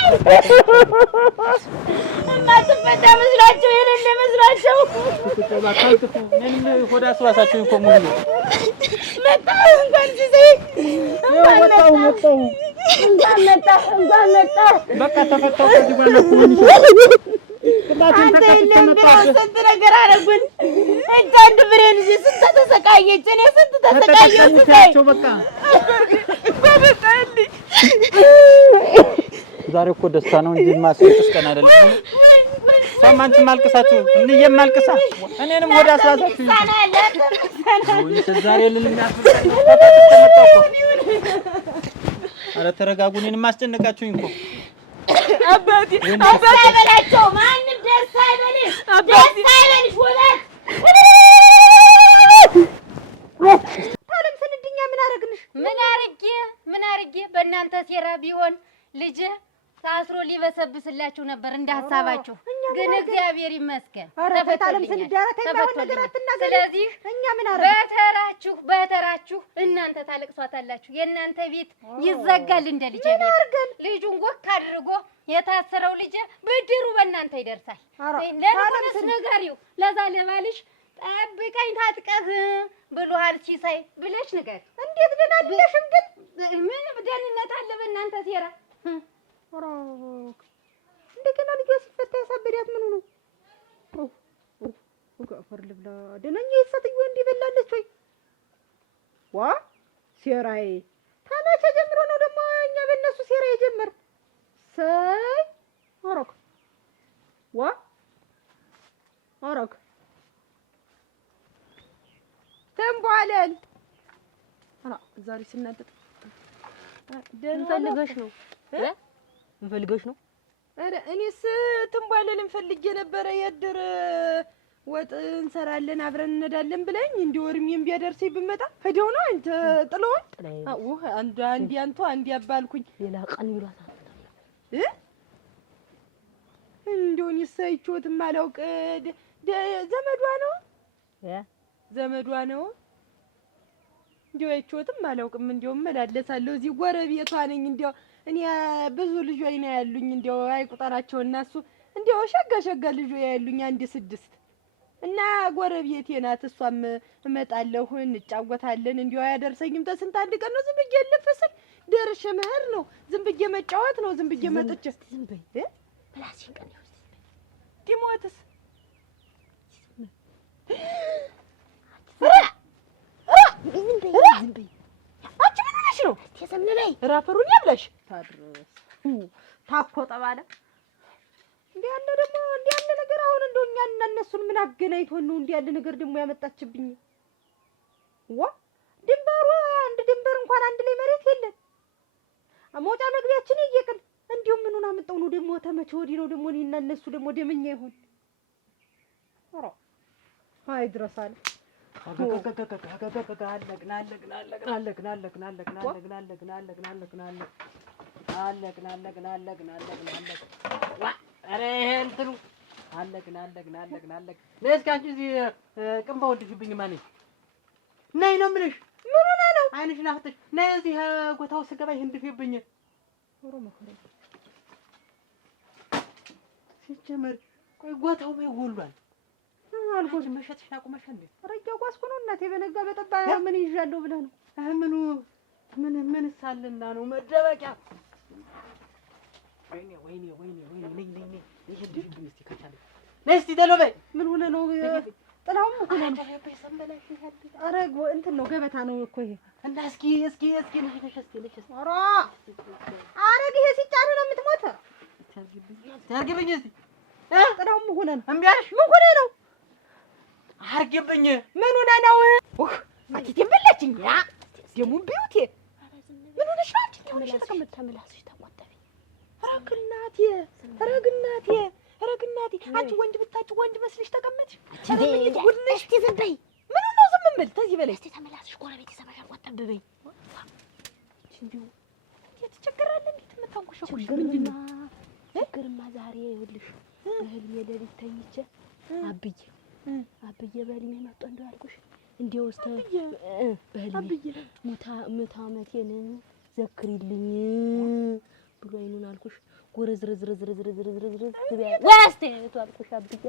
ማጥፈታ መስላቸው የሌለ መስላቸው ተባካልኩ ምንም ሆዳ አስዋሳችሁ እኮ ሙሉ መጣ እንኳን ሲሳይ እንኳን መጣ በቃ ተፈታው ከዚህ በኋላ አንተ የለም ብለው ስንት ነገር አደረጉን እንጂ አንድ ብሬን ይዤ ስንት ተሰቃየች እኔ ስንት ተሰቃየሁ ሲሳይ በቃ ዛሬ እኮ ደስታ ነው እንጂ ማስለቅስ ቀን አይደለም ሰማንቺ ማልቀሳችሁ እንየም ማልቀሳ እኔንም ወደ አስዋሳችሁ ዛሬ ልልሚያስፈልግ ተመጣጣው አረ ተረጋጉ እኔንም ማስጨነቃችሁኝ እኮ አባቴ በላቸው ማንም ደስ አይበልሽ ወላት ታለም ሰነድኛ ምን አርጌ በእናንተ ሴራ ቢሆን ልጅ ታስሮ ሊበሰብስላችሁ ነበር እንዳሳባችሁ ግን እግዚአብሔር ይመስገን ታለም ሰነድኛ ተባሁን ነገር አትናገሪ ስለዚህ እኛ ምን አረግ በተራችሁ እናንተ ታለቅሷታላችሁ የእናንተ ቤት ይዘጋል እንደ ልጅ ቤት ልጁን ወክ አድርጎ የታሰረው ልጅ ብድሩ በእናንተ ይደርሳል ለነሱ ነገሪው ለዛ ለባልሽ ጠብቀኝ ታጥቀህ ብሎሃል ሲሳይ ብለሽ ንገር እንዴት ደህና አይደለሽም ግን ምን ደህንነት አለ በእናንተ ሴራ እንደገና ልጅ ሲፈታ ያሳበዳት ምን ነው ወጋፈር ልብላ ደነኛ ይሰጥዩ እንዲበላለች ወይ ዋ ሴራዬ ታናቸ ጀምሮ ነው ደግሞ እኛ በእነሱ ሴራ የጀመር ሰይ አረክ ዋ አረግ ተንቧለል አራ ዛሬ ስናደጥ እንፈልገሽ ነው እንፈልገሽ ነው። አረ እኔስ ተንቧለልን ፈልጌ ነበረ። የድር ወጥ እንሰራለን አብረን እንሄዳለን ብለኝ እንዲው እርሜም ቢያደርሰኝ ብመጣ ሄደው ነው አንተ ጥለውን አው አንድ አንቱ አንድ ያባልኩኝ ሌላ ቀን ይሏታል እንዲሁን ይሳይቾትም አላውቅ ዘመዷ ነው ዘመዷ ነው እንዲው አይቾትም አላውቅም። እንዲው መላለሳለሁ እዚህ ጎረቤቷ ነኝ። እንዲው እኔ ብዙ ልጆች ነው ያሉኝ። እንዲው አይቁጠራቸው እና እሱ እንዲው ሸጋ ልጆች ያሉኝ 1-6 እና ጎረቤቴ ናት። እሷም እመጣለሁ እንጫወታለን። እንዲው አያደርሰኝም። ተስንት አንድ ቀን ነው ዝም ብዬ ልፍስል ደርሼ መሄድ ነው። ዝም ብዬ መጫወት ነው። ዝም ብዬ መጥቼ ዝም በይ ፕላስቲክ ቀን ይወስ ዲሞትስ ዝም በይ አንቺ ምን ሆነሽ ነው? ተሰምነላይ ራፈሩን ያብለሽ ታድርስ ታኮ ተባለ እንዴ ያለ ደግሞ እንዴ ያለ ነገር አሁን እንደኛ እና እነሱን ምን አገናኝቶን ነው እንዴ ያለ ነገር ደግሞ ያመጣችብኝ? ዋ ድንበሩ አንድ ድንበር እንኳን አንድ ላይ መሬት የለን። መውጫ መግቢያችን ይየቅል እንዲሁ ምኑን አመጣው ነው ደግሞ ተመቸ ወዲህ ነው ደግሞ እኔና እነሱ ደግሞ ደመኛ ይሁን። ኧረ አይ ድረሳል ነይ ነው የምልሽ። ምን ሆነ ነው አይንሽን አፍጥሽ ነይ እዚህ ጎታው ስገባ ይንድፊብኝ። ኦሮ መከረ ሲጀመር ቆይ ጎታው በይ ጎሏል። አልጎሽ መሸጥሽን አቁመሽ እንዴ? ረጃ ጓስኩ ነው እናቴ በነጋ በጠባ ምን ይዣለሁ ብለህ ነው? ምን ሳልና ነው መደበቂያ? ወይኔ ነይ ይሄድብኝ እስቲ ከቻለ ነይ እስቲ ደሎ በይ። ምን ሆነ ነው ጥላውም ሆነ ነው? ኧረ እንትን ነው ገበታ ነው እኮ ይሄ እና እስኪ ነሽ ኧረ አረግ ይሄ ሲጫኑ ነው የምትሞት። ታርጊብኝ እስቲ ጥላውም ሆነ ነው እምቢ አልሽ? ምን ሆነ ነው? አርጊብኝ ምን ሆነ ነው? አትቴ በለችኝ ያ ደሙ ቢዩቴ ምን ሆነሽ ነው? አንቺ ተመላስሽ ተቆጠቢ። ረግናቴ አንቺ ወንድ ብታጭ ወንድ መስልሽ ተቀመጥሽ። ምን ይጉልሽ? እስቲ ዝም በይ። ምን ነው ዝም የምል? ተዚህ በላይ እስቲ ተመላስሽ ጎረቤት ይሰማሻል። ቆጠብ በይ። እንዲሁ የተቸገራለ እንዴት የምታንኩሽኩሽ ችግርማ ዛሬ ይኸውልሽ በህልሜ ሌሊት ተኝቼ አብዬ በህልሜ መጥቶ እንደው አልኩሽ እንዲያው እስከ በህልሜ ሙታ ዓመቴን ዘክሪልኝ ብሎ አይኑን አልኩሽ ጎረዝረዝረዝረዝረዝረዝረዝረዝ ወስቴቱ አልኩሽ አብዬ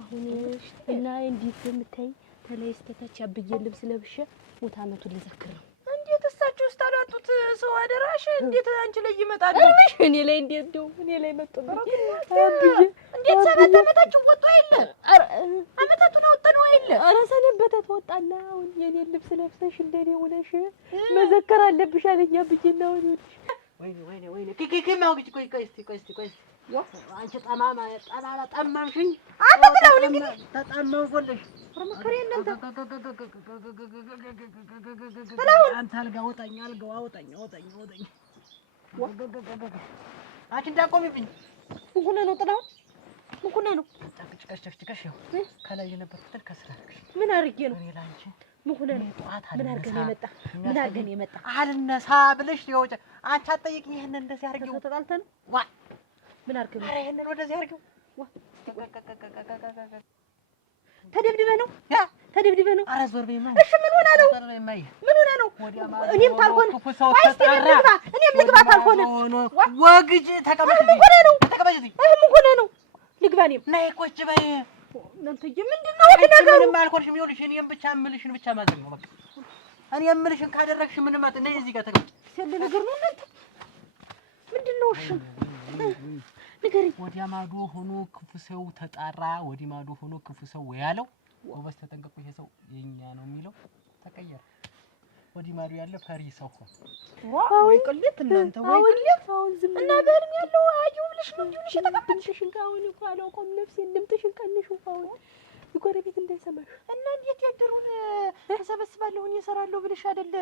አሁን እና እንዴት በምታይ ተላይ እስከታች አብዬ ልብስ ለብሼ ሙታ ዓመቱን ልዘክር ነው። እንዴት እሳቸው ውስጥ አላጡት ሰው አደራሽ እንዴት አንቺ ላይ ይመጣል? እኔ ላይ እንዴት ነው እኔ ላይ መጥቶብኝ አብዬ እንዴት 7 ዓመታችሁ ወጣ አይደለ? ዓመታቱን አወጣነው አይደለ? ኧረ ሰነበተ ተወጣና አሁን የኔን ልብስ ለብሰሽ እንደኔ ሆነሽ መዘከር አለብሽ አለኝ አብዬና ወይኔ ከማውግጭ ቆይ እስቲ አንቺ ጠማማ ጠማምሽኝ አትጥለው ልኝ ተጠመምኩልሽ ፍርምክሬ እናንተ አንተ አልጋው አውጣኝ አንቺ እንዳቆሚብኝ ምን ሆነ ነው ጥላው? ምን ሆነ ነው? ጭቀሽ ይኸው ከላይ የነበርኩትን ከስራ ምን አድርጌ ነው? እኔ ላንቺ ምን ሆነ ነው? ምን አድርገን የመጣ አልነሳ ብለሽ ይወጭ አንቺ አትጠይቂኝ። ይሄን እንደዚህ አድርጊው ተጣልተን ዋ ምን አድርገን ኧረ ይሄን ወደዚህ አድርጊው ዋ ተደብድበህ ነው? ተደብድበህ ነው? ኧረ ዞር በይማ። እሺ ምን ሆነ ነው? ምን ሆነ ነው? እኔም ታልሆነ እኔም ልግባ ታልሆነ ወግጅ ተቀመጭ። ምን ሆነ ነው? ተቀመጭ። ምን ሆነ ነው? ልግባ እኔም ነይ ቁጭ በይ። እናንተዬ ምንድን ነው ነገሩ? ምንም አልኮርሽም። ይኸውልሽ እኔም ብቻ እምልሽን ብቻ ማድረግ ነው በቃ። እኔ እምልሽን ካደረግሽ ምንም ነይ እዚህ ጋር ተቀመጭ። ያለ ነገር ነው እናንተ ምንድን ነው? እሺ ንገሪኝ። ወዲያ ማዶ ሆኖ ክፉ ሰው ተጣራ፣ ወዲህ ማዶ ሆኖ ክፉ ሰው ያለው ጎበዝ ተጠንቀቁ፣ ይሄ ሰው የኛ ነው የሚለው ተቀየረ። ወዲህ ማዶ ያለ ፈሪ ሰው ሆነ። ወይ ቅሌት እናንተ ወይ ቅሌት አሁን ዝም እና በህልም ያለው አየሁ ብለሽ ነው እንጂ ብለሽ ተቀበልሽሽን ካሁን እኮ አላውቀውም ነፍሴን ድምጥሽን ቀንሽው አሁን ጎረቤት እንዳይሰማሽ እና እንዴት ያደሩን ተሰበስባለሁ እኔ እሰራለሁ ብለሽ አይደል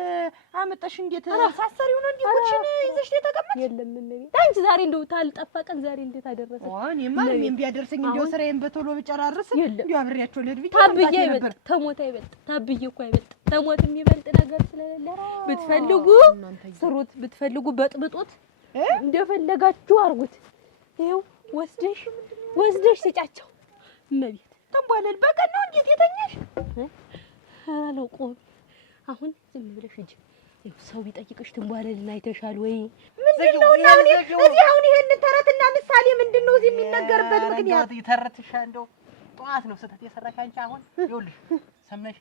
አመጣሽ? እንዴት ሳሰሪው ነው እንዴ ኩችን ይዘሽ ተቀመጥ? የለም እነቤት አንቺ ዛሬ እንደው ታልጠፋ ቀን ዛሬ እንዴት አደረሰ? እኔማ እኔም ቢያደርሰኝ እንደው ስራዬን በቶሎ ብጨራርስ እንደው አብሬያቸው ልሄድ ብቻ ታብዬ ይበልጥ ተሞት አይበልጥ ታብዬ እኮ አይበልጥ ተሞት የሚበልጥ ነገር ስለሌለ ብትፈልጉ ስሩት፣ ብትፈልጉ በጥብጦት እንደፈለጋችሁ አርጉት። ይኸው ወስደሽ ስጫቸው እመቤት ተንቧለል በቀን ነው እንዴት የተኛሽ? አላውቀውም። አሁን ዝም ብለሽ ሂጂ። ይኸው ሰው ቢጠይቅሽ ትንቧለልን አይተሻል ወይ? ምንድነው እና እዚህ አሁን ይሄን ተረትና ምሳሌ ምንድነው እዚህ የሚነገርበት ምክንያት? ይተረትሻ እንደው ጠዋት ነው ስህተት የሰራሽ አንቺ። አሁን ይኸውልሽ ሰምነሽ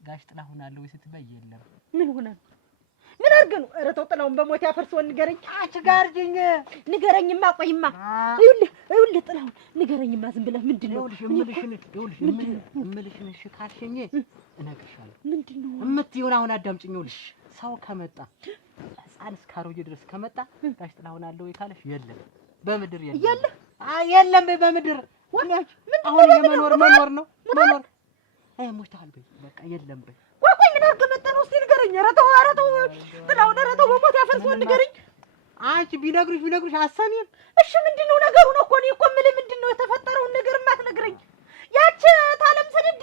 ጋሽ ጥላሁን አለ ወይ ስትበይ የለም። ምን ሆነ ነው? ምን አድርገ ነው? ኧረ ተው ጥላሁን በሞት ያፈርሰውን ንገረኝ። አንቺ ጋርጅኝ ንገረኝማ። ቆይማ ይኸውልህ ጥላሁን ንገረኝማ ዝም ብለህ ምንድነው? እምልሽን እሺ ካልሽኝ እነግርሻለሁ። ምንድነው እምትይውን አሁን አዳምጪኝ። ይኸውልሽ ሰው ከመጣ ሕፃን እስከ አሮጌ ድረስ ከመጣ ጋሽ ጥላሁን አለ ወይ ካለሽ የለም፣ በምድር የለም። የለም በምድር አሁን የመኖር ነው መኖር ሞታል በይ በቃ የለም በይ። ቆይ ምን አድርገህ መጣህ ነው? እስኪ ንገረኝ። ኧረ ተው ጥላሁን ኧረ ተው በሞት ያፈርሰውን ንገረኝ። አንቺ ቢነግሩሽ አሰሚም። እሺ ምንድነው ነገሩ ነው እኮ እኔ እኮ የምልህ ምንድነው የተፈጠረውን ነገር የማትነግረኝ? ያች ታለም ስንድ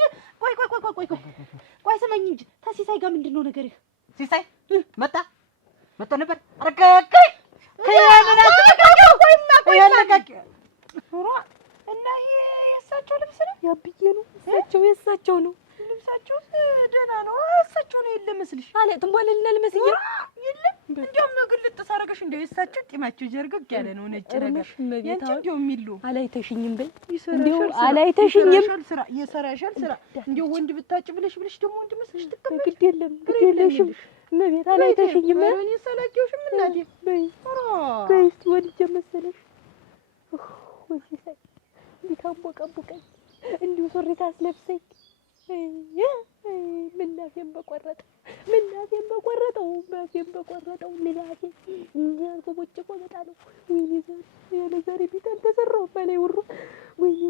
ቆይ ስመኝ እንጂ ተሲሳይ ጋር ምንድነው ነገርህ? ሲሳይ መጣ ነበር አረጋጋይ እና ይሄ የእሳቸው ልብስ ነው? ያብዬ ነው የእሳቸው ነው። ልብሳቸው ደህና ነው። እሳቸው ነው የለ መስልሽ አለ ትንቧለልና ልመስዬ የለም። እንዲያውም ግልጥ ሳረገሽ እንደው የእሳቸው ጢማቸው ጀርገግ ያለ ነው ነጭ ነገር። ያንቺ እንደው የሚሉ አላይተሽኝም በይ እንደው አላይተሽኝም። የሰራሻል ስራ እንደው ወንድ ብታጭ ብለሽ ደግሞ ወንድ መስልሽ ትከመሽ። ግድ የለሽም እመቤት አላይተሽኝም። እኔ ሰላቂውሽም እናቴ በይ እስኪ ወድጄ መሰለሽ ቢታንቦቀቡቀኝ እንዲሁ ሱሪ ታስለብሰኝ ምናሴን በቆረጠው ምላሴ እንዲያርጎ ቦጭቆ እመጣለሁ። ወይኔ ዛሬ ቤት አልተሰራሁም በላይ ውሩ ወይኔ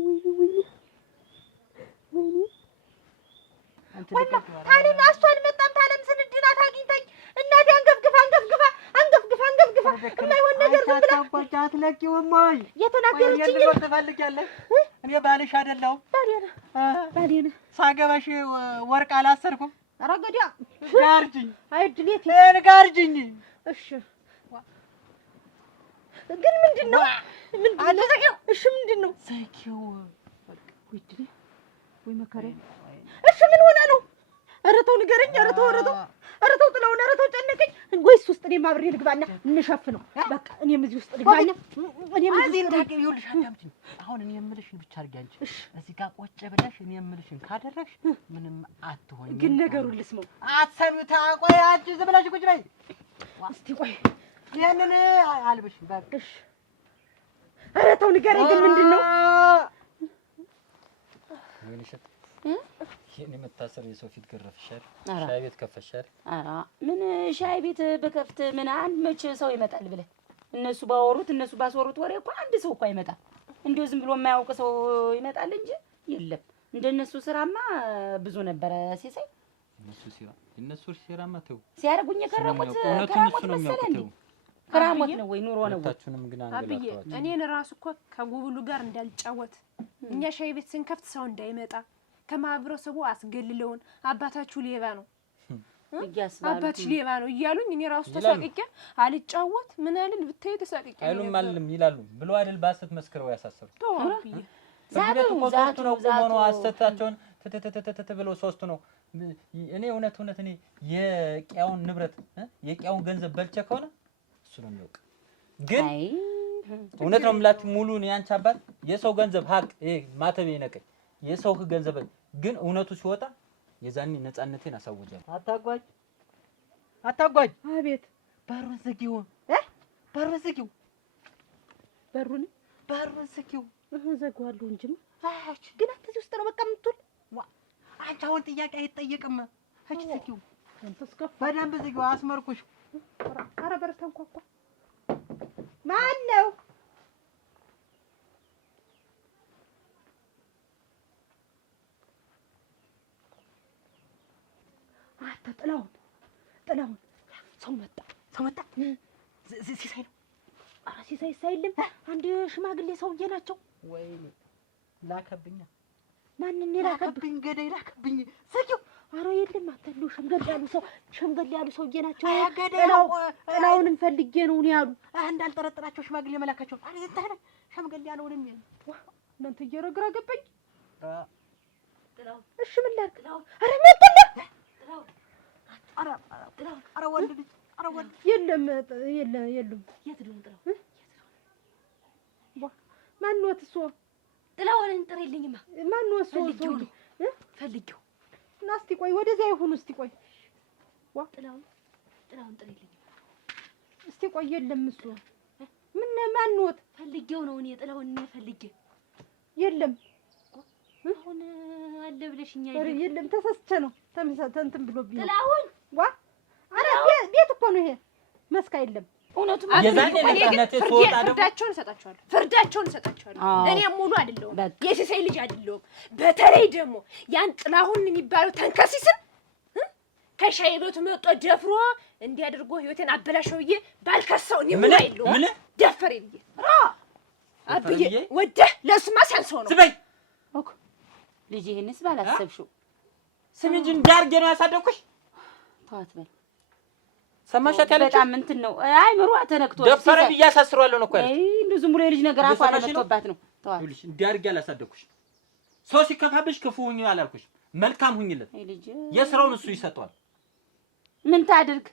ወላ ታዲያ እሷ አልመጣም። ታለም ስንድ ናት አግኝታኝ እናቴ አንገፍግፋ የማይሆን ነገር ዝም ብላ አትለቂውም ወይ የተናገረችኝ ትፈልጊያለሽ? እኔ ባልሽ አይደለሁም። ባሌ ነህ። ሳገባሽ ወርቅ አላሰርኩም። ኧረ ገዲያ ጋርጅኝ አይድሌት ጋርጅኝ። እሺ ግን ምንድነው? እሺ ምንድነው? ዘኪው ወይ መከራ። እሺ ምን ሆነ ነው? ኧረ ተው ንገረኝ። ኧረ ተው ጥላሁን፣ ኧረ ተው ጨነቀኝ። ወይስ ውስጥ እኔም አብሬ ልግባና እንሸፍነው? በቃ እኔም እዚህ ውስጥ ልግባና ይኸውልሽ አዳምጪኝ። አሁን እኔ የምልሽን ብቻ አድርጊ አንቺ። እዚህ ጋር ቆጭ ብለሽ እኔ የምልሽን ካደረግሽ ምንም አትሆኝም። ግን ነገሩን ልስማው። አትሰሚው። ቆይ አንቺ ዝም ብለሽ ቁጭ በይ እስቲ። ቆይ ይሄንን አልብሽ በቃ። ኧረ ተው ንገረኝ። ግን ምንድነው? ይሄን መታሰር የሰው ፊት ገረፍሻል። ሻይ ቤት ከፈሻል። ኧረ ምን ሻይ ቤት በከፍት ምን አንድ መቼ ሰው ይመጣል ብለህ እነሱ ባስወሩት ወሬ እኮ አንድ ሰው እኮ አይመጣም። እንደው ዝም ብሎ የማያውቅ ሰው ይመጣል እንጂ የለም። እንደነሱ ስራማ ብዙ ነበረ ሲሳይ። እነሱ ስራማ ተው ሲያርጉኝ የከረሙት ከራሞት ነው ወይ ኑሮ ነው? ታችሁንም ግን አብዬ እኔን ራሱ እኮ ከጉብሉ ጋር እንዳልጫወት እኛ ሻይ ቤት ስንከፍት ሰው እንዳይመጣ ከማህበረሰቡ አስገልለውን አባታችሁ ሌባ ነው አባትሽ ሌባ ነው እያሉኝ እኔ ራሱ ተሳቅቄ አልጫወት ምን አልን ብታይ ተሳቅቄ አይሉም ይላሉ ብሎ አይደል ባሰት መስክረው ያሳሰሩ ተዋብዬ ዛቱ ነው ቆመው አሰታቸውን ተተተተተ ብለው ሶስቱ ነው። እኔ እውነት እኔ የቂያውን ንብረት የቂያውን ገንዘብ በልቼ ከሆነ እሱ ነው የሚያውቅ። ግን እውነት ነው የምላችሁ ሙሉን ያንቺ አባት የሰው ገንዘብ ሀቅ ማተቤ ነቀኝ የሰው ገንዘብ ግን እውነቱ ሲወጣ የዛኔ ነፃነቴን አሳውጃለሁ። አታጓጅ። አቤት በሩን ዝጊው። በሩን ዝጊው። ዘጋዋለሁ እንጂ ግን አንተ እዚህ ውስጥ ነው በቃ የምትውል። አንቺ አሁን ጥያቄ አይጠየቅም። ዝጊው። በደንብ ዝጊው አስመርኩሽ። ኧረ በር ተንኳኳ። ማን ነው? አንተ ጥላሁን ሰው መጣ። ሲሳይ ነው። ኧረ ሲሳይ አይደለም አንድ ሽማግሌ ሰውዬ ናቸው። ወይኔ ላከብኛ። ማንን ላከብኝ? ገዳይ ላከብኝ። ዝጊው። ኧረ የለም አንተ እንደው ሸምገል ያሉ ሰውዬ ናቸው። ገዳይ ጥላሁንን ፈልጌ ነው ያሉ። እንዳልጠረጠራቸው ሽማግሌ መላካቸው። አረ እንታነ ሸምገል ያለውንም እናንተ እየረግራ ገባኝ። ጥላሁን እሺ ምን ላድርግ? ኧረ መጣልህ። ኧረ ወንድ ልጅ የለም። የት ነው ጥላሁን? ማነው እሱ? ጥላሁንን ጥሪልኝማ። ማነው እሱ? ፈልጌው እና እስቲ ቆይ ወደዚያ ይሁን። እስቲ ቆይ ጥላሁን ጥሪልኝ እስቲ ቆይ። የለም እሱ ማነው? ፈልጌው ነው እኔ ጥላሁንን ፈልጌ። የለም አሁን አለ ብለሽኛ። የለም ተሳስቼ ነው እንትን ብሎብኝ ነው። ጥላሁን ኧረ ቤት እኮ ነው ይሄ መስካ። የለም እውነቱም ፍርዳቸውን እሰጣቸዋለሁ። እኔም ሙሉ አይደለሁም፣ የሲሳይ ልጅ አይደለሁም። በተለይ ደግሞ ያን ጥላሁን የሚባለው ተንከሲስን ከሻይ ቤቱ መጥቶ ደፍሮ እንዲያደርጎ ህይወቴን አበላሸው ብዬ ባልከሰው እኔ ምን አይደለሁ። ደፈሬ ብዬ አብዬ ወደህ ለእሱማ ሲያንሰው ነው። ስበይ ልጅ ይሄንስ ባላሰብሽው ስሚ እንጂ እንዳርጌ ነው ያሳደኩሽ። ተዋት በል ሰማሻት ያለች በጣም እንትን ነው። አይ ምሯ ተነክቶ ደፈረ ብያሳስረዋለሁ ነው እኮ ያለች። እንደው ዝም ብሎ የልጅ ነገር አፏ ለመጥቶባት ነው። ተዋት ልጅ እንዳርጌ አላሳደኩሽ። ሰው ሲከፋብሽ ክፉ ሁኚ አላልኩሽ፣ መልካም ሁኚለት። የስራውን እሱ ይሰጠዋል። ምን ታድርግ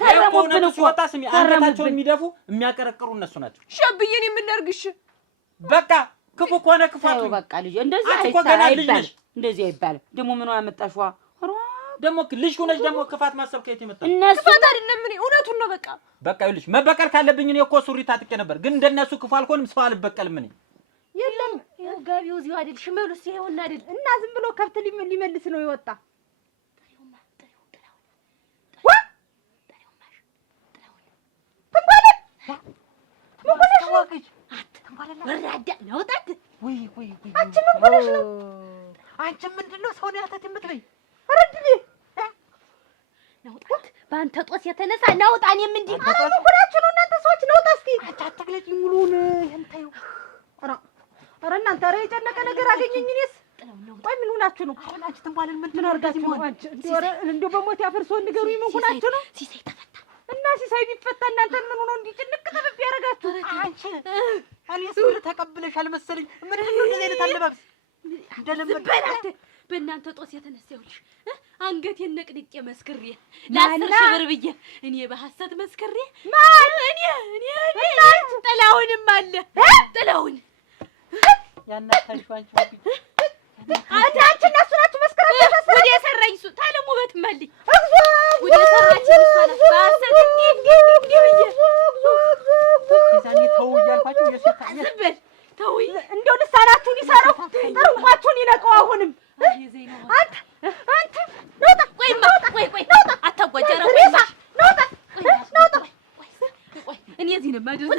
ከረሙብን እኮ ሲወጣ ስሚ አንገታቸውን የሚደፉ የሚያቀረቅሩ እነሱ ናቸው። ሸብዬን የምናርግሽ በቃ ክፉ ከሆነ ክፋቱ በቃ ልጅ እንደዚህ አይባልም። እንደዚህ አይባልም። ደግሞ ምን አመጣሽዋ? ደግሞ ልጅ ሆነሽ ደግሞ ክፋት ማሰብ ከየት ይመጣል? ክፋት አይደለም። እኔ እውነቱን ነው። በቃ ይኸውልሽ መበቀል ካለብኝ እኔ እኮ ሱሪ ታጥቄ ነበር፣ ግን እንደነሱ ክፉ አልሆንም። ሰው አልበቀልም እኔ። የለም ጋቢው እዚሁ አይደል? ሽመሉስ ይሄውና አይደል? እና ዝም ብሎ ከብት ሊመልስ ነው የወጣ። አንቺ ምንድን ነው ሰውን ያተት የምትበይ? ረድሊ ነውጣት በአንተ ጦስ የተነሳ ነውጣን የምንዲ ሁላችሁ ነው እናንተ ሰዎች ነውጣ። እስኪ አንቺ አትግለጪ ሙሉውን የምታዩ። ኧረ እናንተ ኧረ የጨነቀ ነገር አገኘኝ። እኔስ ቆይ ምን ሆናችሁ ነው? ኧረ አንቺ ትንባልን ምን አድርጋችሁ ነው? አንቺ እንደው በሞት ያፈርሶ ንገሩኝ። ምን ሆናችሁ ነው? ሲሳይ ተፈታ እና ሲሳይ ቢፈታ እናንተን ምን ሆኖ እንዲህ ጭንቅ ጥብብ ያደርጋችሁ? አንቺ እኔስ ብር ተቀብለሻል መሰለኝ። ምንድን ነው እንደዚህ አይነት አለባበስ? እንደለመደ በእናንተ ጦስ የተነሳ ይኸውልሽ አንገቴን ነቅንቄ መስክሬ ለ10 ሺህ ብር ብዬ እኔ በሐሰት መስክሬ እኔ ጥላሁንም አለ ጥላሁን ያናታሽው አንቺ አንቺ እና እሱ ናችሁ መስክራችሁ ወደ የሰራኝ እሱ ታለም ውበት ማልኝ ወደ የሰራች እሱ አለ በሐሰት እንዴ ብዬ ዛኔ ተው እያልኳችሁ የሰጣ ዝብል ተው እንደው ልሳናችሁን ይሰራው ጥሩቋችሁን ይነቀው። አሁንም አንተ ነውጣ ቆይ አታጓጀራ ነውጣ እኔ እዚህ ነው ማድረግ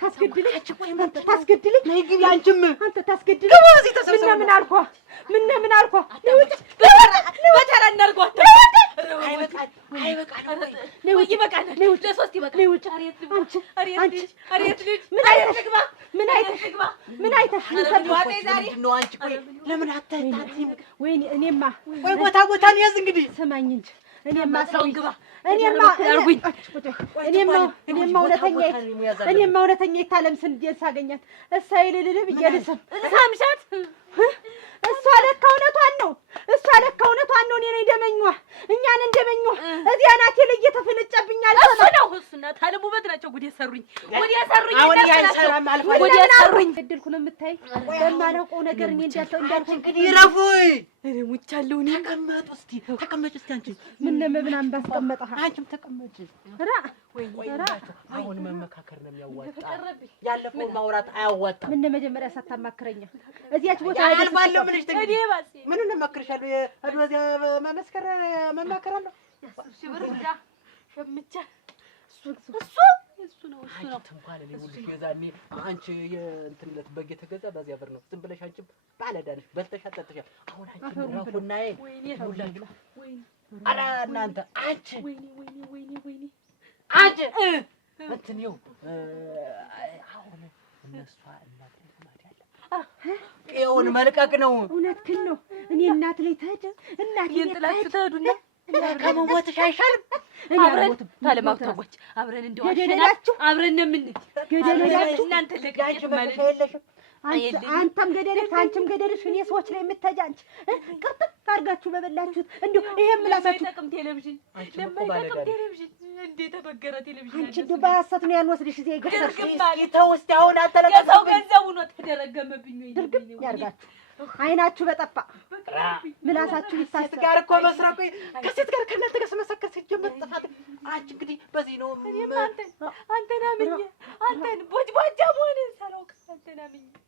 ታስገድለኝ ነይ ግቢ። አንቺም አንተ ታስገድለኝ። ምን አልኳ? በተራ እናድርጓት። ቦታ ያዝ እንግዲህ ስማኝ እንጂ እኔማ እውነተኛ የታለም ስንዴን ሳገኛት እሳይ ልልል ብዬ ልስም ሳምሻት እሷ ለካ እውነቷን ነው። እኔ እንደመኟ እኛን እንደመኟ እዚያ ናቴ ላይ እየተፈነጨብኛል። እሱና ታለም ውበት ናቸው። ጉድ የሰሩኝ አሁን ያልሰራም አልፏል። ጉድ የሰሩኝ ገድልኩ ነው የምታይ። በማላውቀው ነገር እኔ እንዳልኩ እንግዲህ ረፉይ ሙቻለሁ። እኔ ተቀመጭ እስቲ አንቺ ምን ምናምን ባስቀመጠህ አንቺም ተቀመጭ። አሁን መመካከር ነው የሚያዋጣ። ያለፈውን ማውራት አያዋጣም። ምን መጀመሪያ ሳታማክረኛ እዚያች ቦታ አልባለሁ ብለሽ እንግዲህ ምን እንመክርሻለሁ? ወዲያ መማከር አለው። ሺህ ብር ብላ ሸምቼ እሱ ነው እንኳን ልውልሽ የዛኔ አንቺ የእንትን ዕለት በግ የተገዛ በዚያ ብር ነው። ዝም ብለሽ አንቺም ባለዕዳ ነሽ፣ በልተሻል ጠጥተሻል። አሁን አንቺ ራፉናዬ ሁላችሁ ኧረ እናንተ አንቺ ወይኔ አንቺ እንትን ይኸው አሁን እነሷ እናት ይኸውን መልቀቅ ነው። እውነትህን ነው። እኔ እናት ላይ ተሄደ እናት ጥላችሁ ትሄዱና ከመሞትሽ አይሻልም? አብረን ታለማውታዎች አብረን እንደው አሸናችሁ አብረን ነው ምን ገደለላችሁ እናንተ ለጋጭ ማለት የለሽም። አንተም ገደለሽ አንቺም ገደለሽ። እኔ ሰዎች ላይ የምትሄጂ አንቺ ቅርጥፍ አድርጋችሁ በበላችሁት እንዲሁ ይሄም ምላሳችሁ ለማይጠቅም ቴሌቪዥን ለማይጠቅም ቴሌቪዥን እንዴት ተበገረ ቴሌቪዥን አንቺ እንደው ባያሰት ነው ያልወስድሽ እዚህ ይገርምሽ ተውስቲ አሁን አተለቀቀው ሰው ገንዘቡ ነው ተደረገመብኝ ወይ ድርግም ያርጋችሁ። አይናችሁ በጠፋ ምላሳችሁ ይታሰር ጋር እኮ መስራቁ ከሴት ጋር ከእናንተ ጋር ስመሰከር ሲጀመር ጥፋት አንቺ እንግዲህ በዚህ ነው አንተና ምን አንተን ቦጅቦጃ መሆንን ሳላውቅ አንተና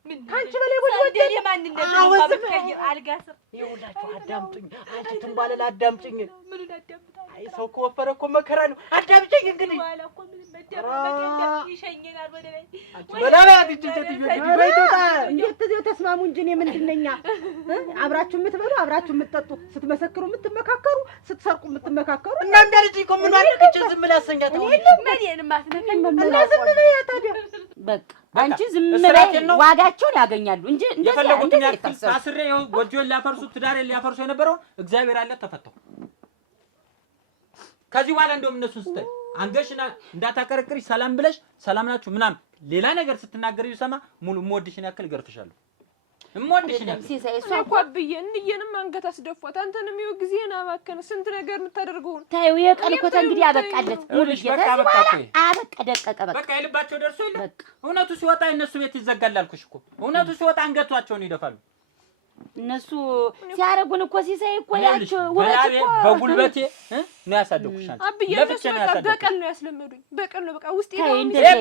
ምን አንቺ በላይ ቦጅቦጃ ማንነት ነው ባብቀይር አልጋስር ይኸውላችሁ አዳምጡኝ። አንቺ ትንባለል አዳምጪኝ። ምኑን አዳምጣለሁ? አይ ሰው ከወፈረ እኮ መከራ ነው። አዳምጪኝ እንግዲህ ዋላ እኮ ምን መደረግ ይሸኘናል ወደ ላይ በላያ ድጅት በይቶታ እንዴት እዚያው ተስማሙ እንጂ እኔ ምንድን ነኝ? አብራችሁ የምትበሉ አብራችሁ የምትጠጡ ስትመሰክሩ የምትመካከሩ ስትሰርቁ የምትመካከሩ እና እንደ ልጅ እኮ ምን አልከች ዝም ብላ አሰኛት ነው ምንን ማስነከኝ እና ዝም በይ ታዲያ። በቃ አንቺ ዝም በይ ዋጋቸውን ያገኛሉ እንጂ የፈለጉትን ያክል አስሬ ይኸው ጎጆን ሊያፈርሱ ትዳሬን ሊያፈርሱ የነበረው እግዚአብሔር አለ ተፈታው። ከዚህ በኋላ እንደውም እነሱን ስታይ አንገሽና እንዳታቀረቅሪ ሰላም ብለሽ ሰላም ናችሁ ምናምን ሌላ ነገር ስትናገሪ ይሰማ ሙሉ ሞድሽን ያክል ገርፍሻለሁ። እሞድሽን ያክል ሲሳይ እሷ እኮ አብዬ እንየንም አንገት አስደፏት። አንተንም ይኸው ጊዜና አባከነ ስንት ነገር የምታደርገውን ታዩ። የቀን እኮ እንግዲህ አበቃለት ሙሉ አበቃ ደቀቀ በቃ የልባቸው ደርሶ የለ እውነቱ ሲወጣ የእነሱ ቤት ይዘጋል አልኩሽ እኮ። እውነቱ ሲወጣ አንገቷቸውን ይደፋሉ። እነሱ ሲያረጉን እኮ ሲሳይ እኮ ያቸው ወራጭ እኮ በጉልበቴ ነው ያሳደኩሽ። አንቺ አብዬ ለፍቼ ነው ያሳደኩሽ። በቀል ነው ያስለመዱኝ። በቀል ነው በቃ ውስጤ ነው።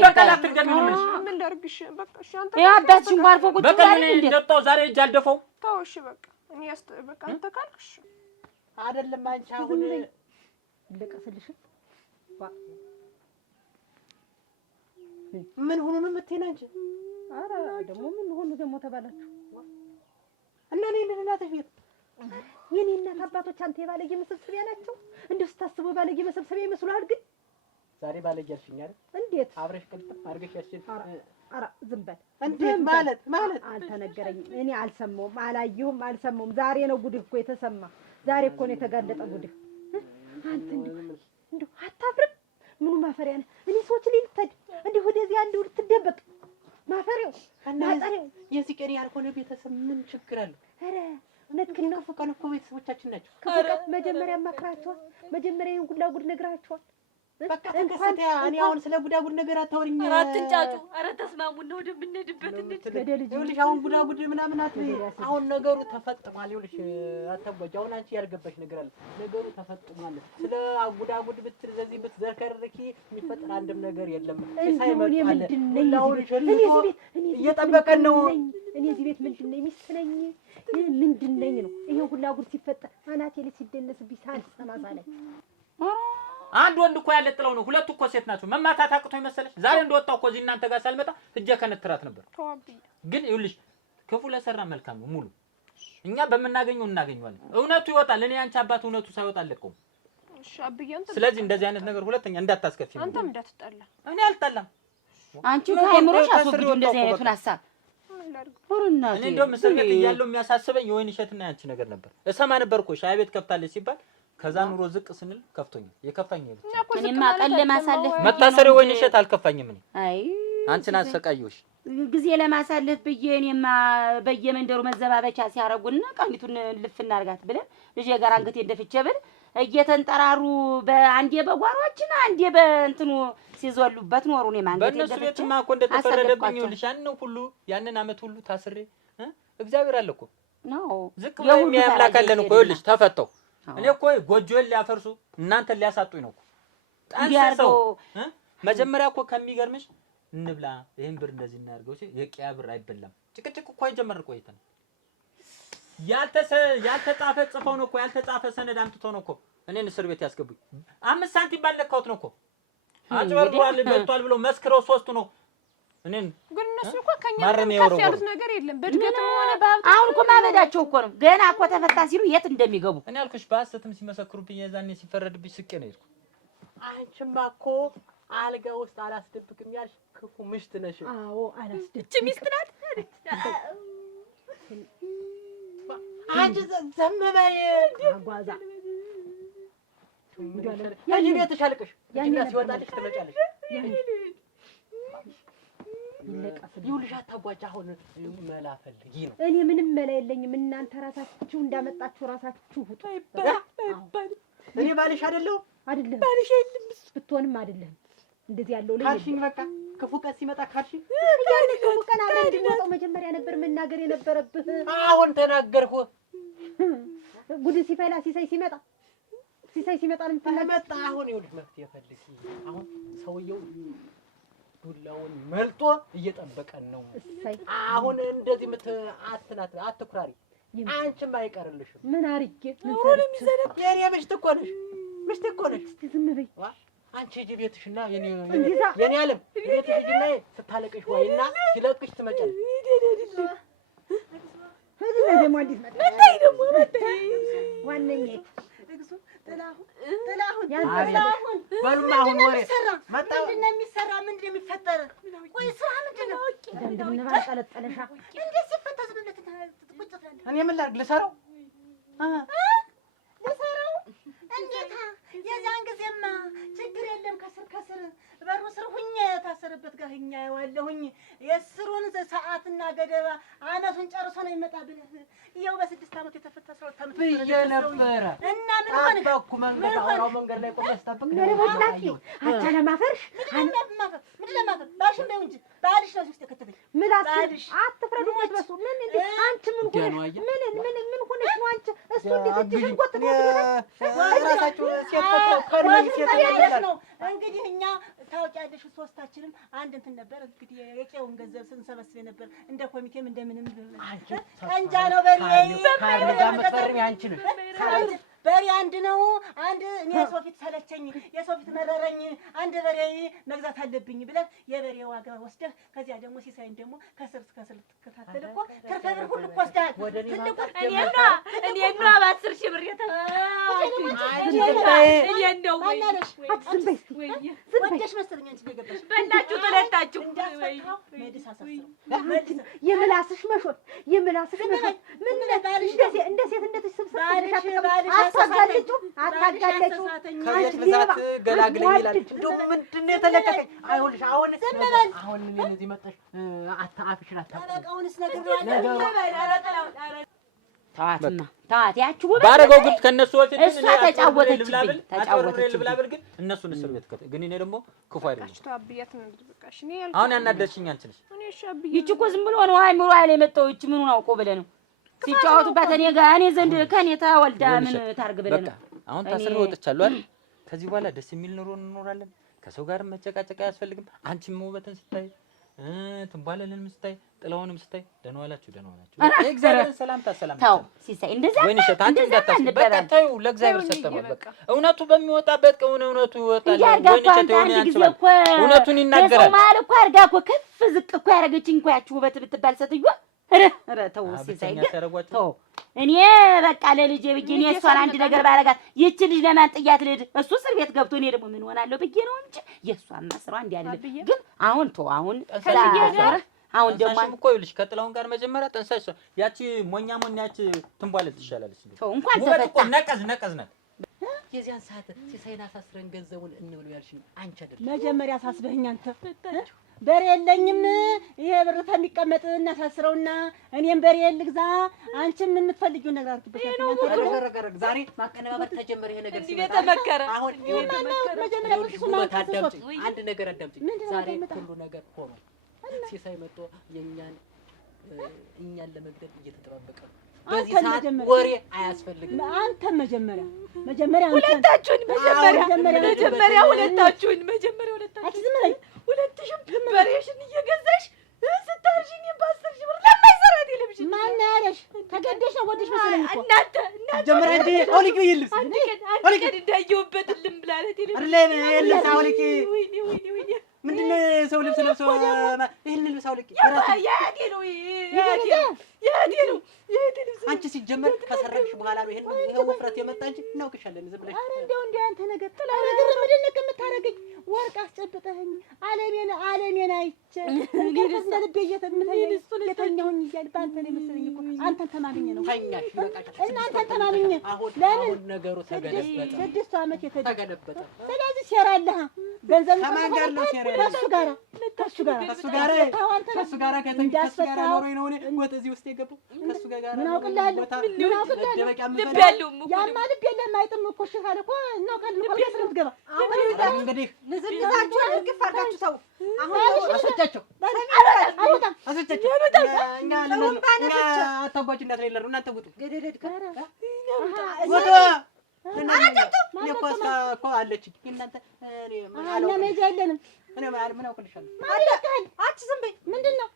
በቀል አትገምኝ ምን ምን ላድርግሽ? በቃ እሺ አንተ ያ አባትሽን ባርፎ ቁጭ በቀል እንደጣው ዛሬ እጅ አልደፈው ተው እሺ በቃ እኔ በቃ አንተ ካልክሽ አይደለም አንቺ አሁን ልቀስልሽ ምን ሆኖ ነው የምትይኝ አንቺ? ኧረ ደግሞ ምን ሆኖ ደግሞ ተባላችሁ እና እኔ እናትሽ ቤት የኔ እናት አባቶች አንተ የባለጌ መሰብሰቢያ ናቸው። እንደው ስታስበው ባለጌ መሰብሰቢያ ይመስላል። ግን ዛሬ ባለጌ አልሽኝ አይደል? እንዴት አብረሽ ቅልጥ አድርገሽ ያስችል ኧረ ዝም በል እንዴት ማለት አልተነገረኝም። እኔ አልሰማሁም፣ አላየሁም፣ አልሰማሁም። ዛሬ ነው ጉድህ እኮ የተሰማ። ዛሬ እኮ ነው የተጋለጠ ጉድህ። አንተ እንደው አታፍርም? ምኑ ማፈሪያ ነህ? እኔ ሰዎች ላይ ልትሄድ እንዲህ ወደዚህ አንድ ልትደበቅ ማፈሪያው ማጠሪያው የዚህ ቀን ያልሆነ ቤተሰብ ምን ችግር አለው? ኧረ እውነትህን ነው። ፈቀን እኮ ቤተሰቦቻችን ናቸው። መጀመሪያ ማክራቸዋል። መጀመሪያ ይሄን ጉዳ ጉድ ነግራቸዋል። በቃ ተከሰተ። እኔ አሁን ስለ ጉዳጉድ ነገር አታወሪኝ። አትንጫጩ። ኧረ ተስማሙና ወደ ምንሄድበት እንሂድ። ይኸውልሽ አሁን ጉዳጉድ ምናምን አትበይ። አሁን ነገሩ ተፈጥሟል። ይኸውልሽ አታጓጅ። አሁን አንቺ ያልገባሽ ነገር አለ። ነገሩ ተፈጥሟል። ስለ ጉዳጉድ ብትዘዚህ ብትዘከርኪ የሚፈጠር አንድም ነገር የለም። ሳይመጣል እየጠበቀን ነው። እኔ እዚህ ቤት ምንድን ነኝ? ሚስት ነኝ? ምንድን ነኝ ነው? ይሄ ሁላ ጉድ ሲፈጠር አናቴ ላይ ሲደነስብኝ ሳልሰማ ሳለኝ አንድ ወንድ እኮ ያለ ጥለው ነው። ሁለቱ እኮ ሴት ናቸው። መማታት አቅቶኝ መሰለሽ ዛሬ እንደወጣው እኮ እዚህ እናንተ ጋር ሳልመጣ እጄ ከነትራት ነበር። ግን ይኸውልሽ ክፉ ለሰራ መልካም ነው ሙሉ። እኛ በመናገኘው እናገኘዋለን። እውነቱ ይወጣል። እኔ አንቺ አባት እውነቱ ሳይወጣ አለቀውም። እሺ አብዬ አንተ ስለዚህ እንደዚህ አይነት ነገር ሁለተኛ እንዳታስከፊ። አንተም እንዳትጣላ። እኔ አልጣላም። አንቺ ከአይምሮሽ አስወግዱ እንደዚህ አይነቱን ሀሳብ። እኔ እንደውም እስር ቤት እያለሁ የሚያሳስበኝ የወይን እሸትና ያንቺ ነገር ነበር። እሰማ ነበር እኮ ሻይ ቤት ከፍታለች ሲባል ከዛ ኑሮ ዝቅ ስንል ከፍቶኛል። የከፋኝ ነው። እኔማ ቀን ለማሳለፍ መታሰሪ ወይን እሸት አልከፋኝም። እኔ አይ አንቺን አሰቃየሁሽ ጊዜ ለማሳለፍ ብዬ እኔማ በየመንደሩ መዘባበቻ ሲያረጉና ቀሚቱን ልፍ እናርጋት ብለን ልጄ ጋር አንገቴ እንደፍቼ ብል እየተንጠራሩ በአንዴ በጓሯችን አንዴ በእንትኑ ሲዘሉበት ኖሩ። እኔ ማንገቴ በእነሱ ቤትማ እኮ እንደተፈረደብኝ ይኸውልሽ ያንን አመት ሁሉ ታስሬ እግዚአብሔር አለ እኮ ነው ዝቅ ብሎ የሚያምላክ አለን እኮ ይኸውልሽ ተፈተው። እኔ እኮ ጎጆን ሊያፈርሱ እናንተን ሊያሳጡኝ ነው እኮ ጠንሰው። መጀመሪያ እኮ ከሚገርምሽ እንብላ ይሄን ብር እንደዚህ እናድርገው ሲል የቂያ ብር አይበላም። ጭቅጭቅ እኮ አይጀመር ቆይተን ያልተጻፈ ጽፈው ነው እኮ ያልተጻፈ ሰነድ አምጥተው ነው እኮ እኔን እስር ቤት ያስገቡኝ። 5 ሳንቲም ባልነካሁት ነው እኮ አጭበርብሯል በልቷል ብለው መስክረው 3ቱ ነው እኔን ግን እነሱ እኮ ከኛ ከፍ ያሉት ነገር የለም። በድገትም ሆነ በሀብት አሁን እኮ ማበዳቸው እኮ ነው። ገና እኮ ተፈታ ሲሉ የት እንደሚገቡ እኔ አልኩሽ። በሐሰትም ሲመሰክሩብኝ የዛኔ ሲፈረድብኝ ስቄ ነው የሄድኩት። አንቺማ እኮ አልጋ ውስጥ አላስደብቅም ያልሽ ክፉ ምሽት ነሽ። አዎ አላስደብቅም። እቺ ሚስት ናት። አንቺ ዝም በይ አጓዛ ያኔ ቤትሽ አልቅሽ ያኔ ሲወጣልሽ ትመጫለሽ። ይኸውልሽ አታጓጭ። አሁን መላ ፈልጊ ነው። እኔ ምንም መላ የለኝም። እናንተ ራሳችሁ እንዳመጣችሁ ራሳችሁ ውጡ። እኔ ባልሽ አይደለሁ አይደለም ባልሽ የለም ብትሆንም አይደለም። እንደዚህ ያለው ላይ ካልሽኝ በቃ ክፉ ቀን ሲመጣ ካልሽኝ ያኔ ክፉ ቀን አለ እንዲመጣው መጀመሪያ ነበር መናገር የነበረብህ። አሁን ተናገርኩ። ጉድ ሲፈላ ሲሳይ ሲመጣ ነው የምትናገር። መጣ አሁን ይኸውልሽ መፍትሄ ፈልጊ። አሁን ሰውየው ዱላውን መልጦ እየጠበቀን ነው። አሁን እንደዚህ አትኩራሪ። አንቺም አይቀርልሽም። ምን አርጌ ምን ሰርቼ የኔ ምሽት እኮ ነሽ። እስቲ ዝም በይ አንቺ ሂጂ ቤትሽና የኔ ዓለም ቤትሽ ሂጂና ስታለቅሽ ወይና ሲለቅሽ ትመጫለሽ። ደግሞ አዲስ ዋነኛዬ ጥላሁን በሉማ አሁን ወሬ መጣ። ምንድን ነው የሚሰራ? ምንድን ነው የሚፈጠር? ቆይ ስራ ምንድን ነው? እንደምንባጠለጠለሻ እንዴት ሲፈታ ዝም ብለህ ቁጭ ትላለህ? እኔ ምን ላድርግ? ልሰራው እንዴታ! የዚያን ጊዜማ ችግር የለም። ከስር በሩ ስር ሁኜ የታሰረበት ጋር ሁኜ አየዋለሁኝ። የስሩን ሰዓትና ገደባ አመቱን ጨርሶ ነው የሚመጣ ብለህ ይኸው በ6 ዓመት የተፈታ ሰው ብዬሽ ነበረ እና ምን ሆነ? አባኩ መንገድ አውራው መንገድ ላይ ቆሜ ስጠብቅ አታለማፈርሽ ምንድን ለማፈር ባልሽን በይው እንጂ ባልሽ ነው ውስጥ የከተተኝ። ምላስሽ አትፍረዱበት በሱ ምን እንዴ አንቺ ምን ሆነሽ ምን ሆነሽ ነው አንቺ? እሱ እንዴት እጅሽን ጎትቶ ራሳችሁ ሴት ከርመኝ ሴት ነው እንግዲህ እኛ ታውቂያለሽ። ሶስታችንም አንድ እንትን ነበር እንግዲህ የቄውን ገንዘብ ስንሰበስብ ነበር። እንደ ኮሚቴም እንደምንም ቀንጃ ነው ካርጋ አንቺ ነሽ። በሬ አንድ ነው። አንድ እኔ የሰው ፊት ሰለቸኝ፣ የሰው ፊት መረረኝ፣ አንድ በሬ መግዛት አለብኝ ብለህ የበሬ ዋጋ ወስደህ ከዚያ ደግሞ ሲሳይን ደግሞ ከስር እስከ ስር ልትከታተል እኮ ትርፍ ብር ሁሉ እኮ ወስደሃል። እኔና በ10 ሺህ ብር ወደሽ መሰለኝ አንቺ የገባሽ በእናችሁ ተለታችሁ የምላስሽ መሾት ምን እንደ ሴት እንደዚህ ስብስብ አታጋለጩ ከቤት ብዛት ገላግለኝ ይላል። እንደው ምንድን ነው የተለቀቀኝ? አይሆንልሽ አሁን እኔን እዚህ መጣሽ አፍሽን አታውቂውንስ ነገሩ ተዋትና ተዋት። ያችሁ ባረገው ግን ከነሱ በፊት እሷ ተጫወተችብኝ ልብላብል ግን እነሱን እስር ቤት ከተተ ግን እኔ ደግሞ ክፉ አይደለም። እኔ አሁን ያናደርሽኝ አንቺ ነሽ። ይቺ እኮ ዝም ብሎ ነው አይምሮ አይል የመጣው። ይቺ ምኑን አውቆ ብለህ ነው ሲጫወቱባት እኔ ጋር እኔ ዘንድ ከኔ ተወልዳ ምን ታርግ ብለህ ነው። አሁን ታስሬ ወጥቻለሁ አይደል? ከዚህ በኋላ ደስ የሚል ኑሮ እንኖራለን። ከሰው ጋር መጨቃጨቅ አያስፈልግም። አንቺም ውበትን ስታይ ትንባለልን ስታይ ጥላውንም ስታይ ደህና ዋላችሁ እግዚአብሔር ሰላምታ ተው ሲሳይ እንደዛ ወይኔ ሸታንት እንዳታስብ በቃ ተይው። ለእግዚአብሔር ሰጠነው በቃ እውነቱ በሚወጣበት እውነቱ ይወጣል። ወይኔ ሸታ ሆነ አንቺ እውነቱን ይናገራል ማለት እኮ አድርጋ እኮ ከፍ ዝቅ እኮ ያደረገችኝ እኮ ያቺ ውበት ብትባል ሴትዮ ኧረ ተው ሲሳይ ተው። እኔ በቃ ለልጄ ብዬ እኔ እሷን አንድ ነገር ባረጋት ይቺ ልጅ ለማን ጥያት ልሂድ? እሱ እስር ቤት ገብቶ እኔ ደግሞ ምን ሆናለሁ ብዬ ነው እንጂ የእሷን መስራው እንዲህ አይደለም። ግን አሁን ተው አሁን ደግሞ እኮ ይኸውልሽ ከጥላሁን ጋር መጀመሪያ ጠንሳሽ ያቺ ሞኛ ያቺ ትንቧለት ትሻላለች። ተው እንኳን ተፈታ ነቀዝ ናት። የዚያን ሰዓት ሲሳይን አሳስረን ገንዘቡን እንብለው ያልሽኝ አንቺ አይደል? መጀመሪያ አሳስበኸኝ አንተ በሬ የለኝም ይሄ ብር ተሚቀመጥ እናሳስረውና እኔም በሬ ልግዛ አንቺም የምትፈልጊውን ነገር አድርጊበት። ዛሬ ማቀነባበር ተጀመረ። ይሄ ነገር ተመከረ። አሁን መጀመሪያ አንድ ነገር አዳምጪኝ። ዛሬ ሁሉ ነገር ሆኗል። ሲሳይ መጥቶ እኛን ለመግደል እየተጠባበቀ ነው። በዚህ ሰዓት ወሬ አያስፈልግም። አንተም መጀመሪያ ሁለታችሁን መጀመሪያ ሁለታችሁን ሁለትሽም በሬሽን እየገዛሽ ስታርሽኝ በ10 ሺህ ብር ለማይሰራት ይልብሽ ማን ያለሽ? ተገደሽ ነው ወደሽ ሲጀመር አንዴ አውልቂ ይልስ አንድ ቀን እንዳየሁበት ልም ብላለት አይደለም ይልስ አውልቂ ምንድነው ሰው ልብስ ለብሶ ይሄን ልብስ አውልቂ ያዲ ነው ያዲ ነው አንቺ ሲጀመር ከሰረቅሽ በኋላ ነው ይሄን ወፍረት የመጣ እንጂ እናውቅሻለን ዝም ብለሽ አረ እንደው አንተ ነገር ጥላ ነገር ምንድን ነው የምታረገኝ ወርቅ አስጨብጠኸኝ ዓለሜን አይቼ እንደ ልቤ እየተኛሁኝ እያል በአንተ ላይ መሰለኝ እኮ አንተን ተማምኜ ነው ተኛሽ ይበቃሽ እናንተን ተማምኜ ለምን ነገሩ ተገለበጠ 6 ዓመት ተገለበጠ ስለዚህ ሴራለህ ገንዘብ ከማን ጋር ነው ሴራ ከሱ ጋር ኖሮኝ ነው እኔ ወጥ እዚህ ውስጥ የገባው ከሱ ጋር ምን አውቅልሃለሁ ልብ ያለው ያማ ልብ የለም አይጥም እኮ እሺ ካለ እኮ እናውቃለን እኮ ስለምትገባ አሁን እንግዲህ ንዝንዛችሁ አድርግ ፈርዳችሁ ሰው አሁን አስወጫቸው አስወጫቸው እኛ አታጓጅነት ላይ ለሩ እናንተ ውጡ ገደደድ ጋራ ወጣ እኔ እኮ አለች እናንተ እኛ መሄጃ የለንም እኔ ምን አውቅልሻለሁ አንቺ ዝም በይ ምንድን ነው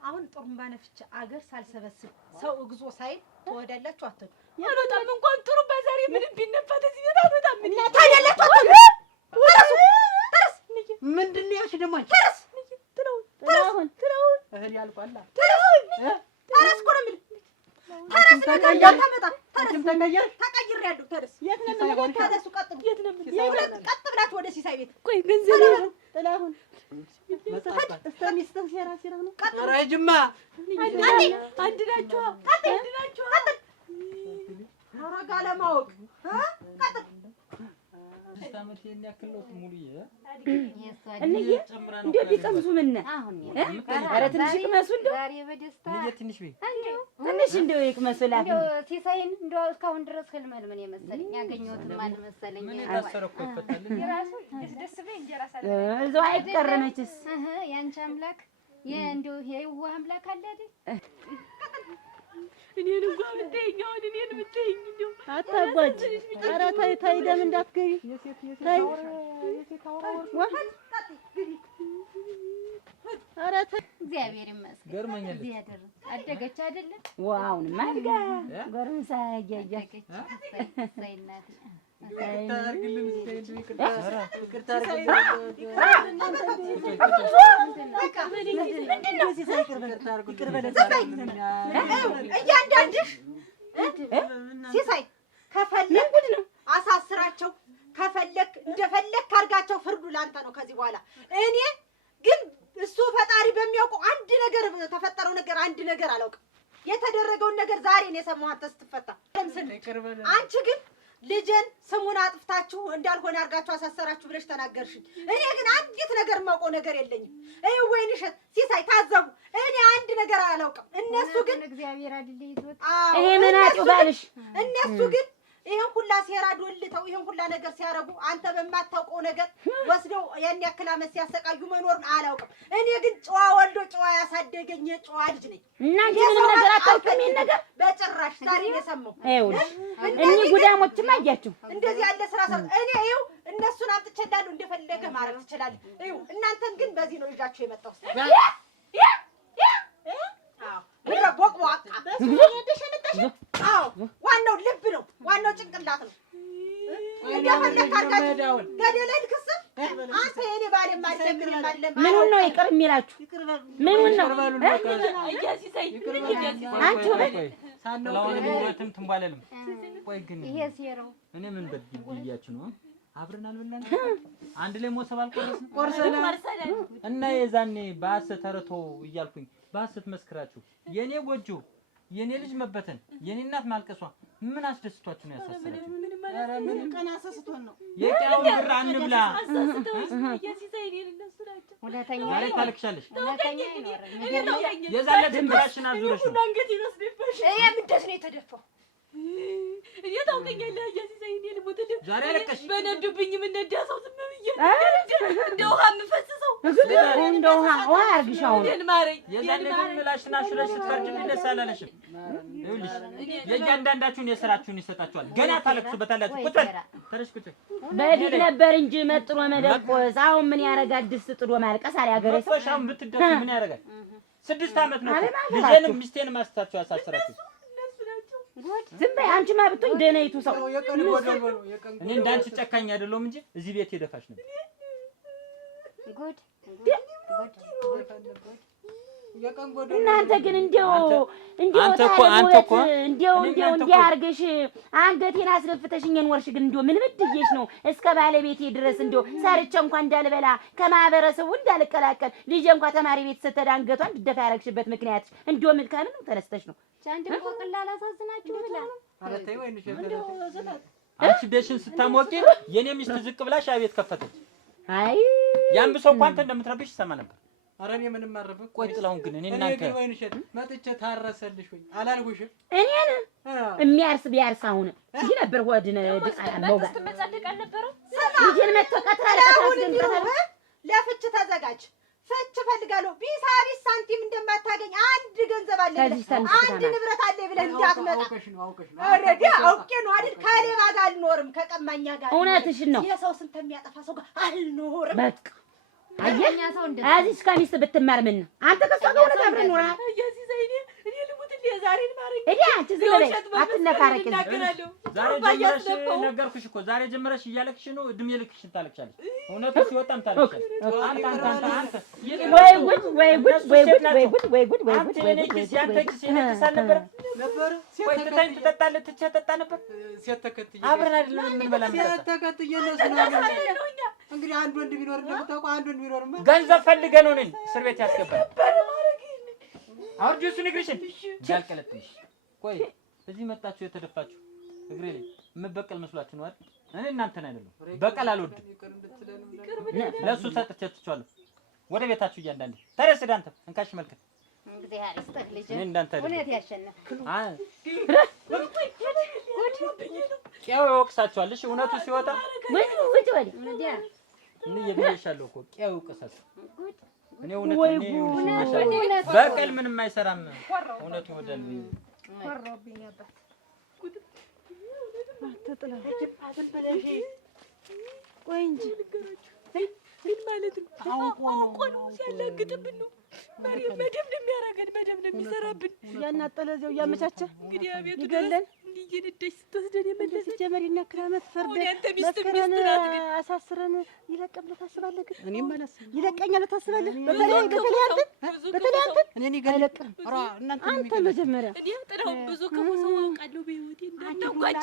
አሁን ጥሩምባ ነፍቼ አገር ሳልሰበስብ ሰው እግዞ ሳይል ትወዳላችሁ አትሉ አልወጣም እንኳን ጥሩምባ ዛሬ ምንም ቢነፋ እዚህ ቤት አልወጣም ታዲያላችሁ አትሉ ምንድን ነው ያልሽ ደግሞ አንቺ ጥላሁን እህል ያልቋላ ተረስ እኮ ነው የምልህ ተረስ ተቀይሬያለሁ ተረስ የት ነው የምንሄድ ተረሱ ቀጥ ብላችሁ ወደ ሲሳይ ቤት ቆይ ገንዘብ ጥላሁን ሚስትህ ሴራ ነው ኧረ ጅማ አንድ ናቸው አረጋ ለማወቅ አመት የሚያክል ነው ሙሉዬ እንዬ እንደው ቢቀምሱ ምን ኧረ ትንሽ ይቅመሱ እንደው ዛሬ በደስታ ትንሽ ቤት ትንሽ እንደው ይቅመሱ ላፊ እንደው ሲሳይን እንደው እስካሁን ድረስ ህልመልምን የመሰለኝ ያገኘሁትም አልመሰለኝ ምን ታሰረኩ ይፈታል የራሱ ደስ በይ እንጀራ ሳለ እዛው አይቀርመችስ ያንቺ አምላክ እንደው የዋህ አምላክ አለ አይደል እኔን እንኳን ብትይኛው እኔን ብትይኝ እንደው አታጓጅ ኧረ ተይ ደም እንዳትገቢ ተይ ኧረ ተይ እግዚአብሔር ይመስገን ገርመኛል እዚህ ያደረ አደገች አይደለም ዋውን ማልጋ ጎረምሳ ያያያች ሳይናት ታርግልን እያንዳንድሽ ሲሳይ ከፈለክ አሳስራቸው ከፈለክ እንደፈለክ አድርጋቸው ፍርዱ ላንተ ነው ከዚህ በኋላ እኔ ግን እሱ ፈጣሪ በሚያውቀው አንድ ነገር ተፈጠረው ነገር አንድ ነገር አላውቅም የተደረገውን ነገር ዛሬ ነው የሰማሁት ስትፈታ አንቺ ግን ልጅን ስሙን አጥፍታችሁ እንዳልሆነ አድርጋችሁ አሳሰራችሁ ብለሽ ተናገርሽኝ እኔ ግን አንዲት ነገር የማውቀው ነገር የለኝም ወይንሸት ሲሳይ ታዘቡ እኔ አንድ ነገር አላውቅም እነሱ ግን እግዚአብሔር አይደል ይዞት ይሄ ምን አጥው ባልሽ እነሱ ግን ይሄን ሁላ ሴራ ዶልተው ይሄን ሁላ ነገር ሲያረጉ አንተ በማታውቀው ነገር ወስደው ያን ያክል አመት ሲያሰቃዩ መኖር አላውቅም እኔ ግን ጨዋ ወልዶ ጨዋ ያሳደገኝ ጨዋ ልጅ ነኝ እናንተ ምንም ነገር አታውቁም ይሄን ነገር በጭራሽ ዛሬ የሰማው ይኸውልሽ እኚህ ጉዳሞችም አያችሁ እንደዚህ ያለ ስራ ሰው እኔ ይኸው እነሱን አምጥቼላለሁ እንደፈለገ ማረግ ትችላለህ ይኸው እናንተን ግን በዚህ ነው ልጃችሁ የመጣው ዋናው ልብ ነው ዋናው ጭንቅላት ነው ምኑን ነው ይቅር የሚላችሁ ምኑን ነው ሳንወጣም ትንባለንም ቆይ ግን ይሄ ሴራው እኔ ምን በድያችሁ ነው አብረን አልበላንም አንድ ላይ ሞሰብ አልቆረስን እና የዛኔ በሐሰት ተረቶ እያልኩኝ በሐሰት መስክራችሁ የኔ ጎጆ የኔ ልጅ መበተን የኔ እናት ማልቀሷ ምን አስደስቷችሁ ነው ያሳሰራችሁ? ኧረ ምን ቀን አሳስቶን ነው የቂያው ብር አንብላ የሲሳይ እኔን እነሱ ናቸው ሁለተኛ ማለት ታልክሻለሽ ሁለተኛ ይኖር የዛለ ድንብራሽን አዙረሽ ነው አንገት ይመስልብሽ ይሄ ምንድን ነው የተደፋው እኔ ታውቀኛለህ የሲሳይ እኔን ሞተልህ ዛሬ አለቀሽ በነዱብኝ ምን ነዳሰው ዝም ብዬ እንደ ውሃ የምፈስሰው እንደ ውሃ አርግሻው እኔን ማረኝ የዛለ ድንብላሽን አሹለሽ ስትፈርጅ ደስ አላለሽም ይኸውልሽ የእያንዳንዳችሁን የሥራችሁን ይሰጣችኋል ገና ታለቅሱበታላችሁ ቁጭ በል ተረሽ ቁጭ በዲት ነበር እንጂ መጥሮ መደቆስ አሁን ምን ያረጋል ድስት ጥዶ ማልቀስ አለ ያገሬ ሰው ፈሻም ብትደቁ ምን ያረጋል 6 ዓመት ነው ልጄንም ሚስቴንም አስታችሁ ያሳሰራችሁ ዝም በይ አንቺማ ብትሆኝ ደህናይቱ ሰው እኔ እንዳንቺ ጨካኝ አይደለሁም እንጂ እዚህ ቤት የደፋሽ ነበር። እናንተ ግን እንዲያው አንተ እኮ እንዲያው እንዲህ አድርገሽ አንገቴን አስደፍተሽኝ የኖርሽ ግን እንዲያው ምን ብድዬሽ ነው እስከ ባለቤቴ ድረስ እንዲያው ሰርቼ እንኳን እንዳልበላ ከማህበረሰቡ እንዳልቀላቀል ልጄ እንኳን ተማሪ ቤት ስትሄድ አንገቷን እንድደፋ ያደረግሽበት ምክንያት እንዲያው ምን ከምንም ተነስተሽ ነው? ቻንድ ቆቅላ አላሳዝናችሁ ብላ አንቺ ቤትሽን ስታሞቂ የኔ ሚስት ዝቅ ብላሽ አቤት ከፈተች። አይ ያን ብሶ እንኳን አንተ እንደምትረብሽ ይሰማ ነበር። ኧረ እኔ ምንም አረብኩ። ቆይ ጥላሁን ግን እኔ እናንተ ግን ወይንሸት መጥቼ ታረሰልሽ ወይ አላልኩሽም? እኔን የሚያርስ ቢያርስ አሁን እንጂ ነበር ወድነ ድቃያ መውጋ መጸደቅ አልነበረው ልጅን መተቀጥራ ለቀታስገንተታ ለፍች ተዘጋጅ። ፍች ፈልጋለሁ። ቢሳሪስ ሳንቲም እንደማታገኝ አንድ ገንዘብ አለ ብለህ አንድ ንብረት አለ ብለህ እንዳትመጣ። አረዲ አውቄ ነው አይደል? ከሌባ ጋር አልኖርም፣ ከቀማኛ ጋር። እውነትሽን ነው። የሰው ስንት የሚያጠፋ ሰው ጋር አልኖርም። በቃ አየኛ ሰው እንደዚህ ከሚስት ብትማር ምን አንተ ከሷ ጋር እውነት አብረን ኖራ የዚህ ዘይኔ እኔ ልሙት እንደ ዛሬን ማረኝ እዲ አንቺ ዝም በይ አትነካረቂ። ዛሬ ጀምረሽ ነገርኩሽ እኮ ዛሬ ጀምረሽ እያለቅሽ ነው እድሜ ልክሽን ታለቅሻለሽ። እውነቱ ሲወጣም ታለቅሻለሽ። አንተ ወይ ጉድ ወይ ጉድ ወይ ጉድ ወይ ጉድ ወይ ጉድ ወይ ጉድ ወይ ጉድ ያንተ ኪስ ይነክሳል ነበር ወይ ትተኝ ትጠጣለህ ትቼ ጠጣ ነበር ሴት ተከትዬ አብረን አይደለም ምን በላ ምን ሴት ተከትዬ ነው እንግዲህ አንድ ወንድ ቢኖር እንደምታውቀው አንድ ወንድ ቢኖርማ ገንዘብ ፈልገህ ነው እኔን እስር ቤት ያስገባል። አውርጂ እሱን እግርሽን እንዳልቀለጥሽ። ቆይ እዚህ መጣችሁ የተደፋችሁ እግሬ ላይ የምበቀል መስሏችሁ ነው አይደል? እኔ እናንተን አይደለም በቀል አልወድም። ለእሱ ሰጥቼ ትቼዋለሁ። ወደ ቤታችሁ እያንዳንዴ ተረስድ አንተ እንካሽ መልከት እግዚአብሔር ይስጥህ ልጅ እኔ እንዳንተ አይደለም። እውነት ያሸነፍ ቄው ይወቅሳችኋል። እሺ እውነቱ ሲወጣ ወይ ወይ ወይ እኔ የብዬሻለሁ እኮ ቄው ይወቅሳችሁ። እኔ እውነት በቀል ምንም አይሰራም። እውነቱ ይወዳል። ኮሮብኝ አባት አትጥላ ቆይ እንጂ ምን ማለት ነው? አውቆ ነው ሲያላግጥብን ነው መደብደብ የሚያደርገን መደብደብ የሚሰራብን እያናጠለ እዚያው እያመቻቸ እንግዲህ አቤቱ ይገለን እንዲህ እየነዳች ስትወስደን የመለሰች ጀመሪና ክራመት ፈርደ መስከረን አሳስረን ይለቀም ለታስባለህ? ግን እኔም አላስብም ይለቀኛል ለታስባለህ? በተለይ አንተ እኔን ይገለቅም ራ አንተ መጀመሪያ እኔ ጥራው ብዙ ክፉ ሰው አውቃለሁ በህይወቴ እንዳታጓጅ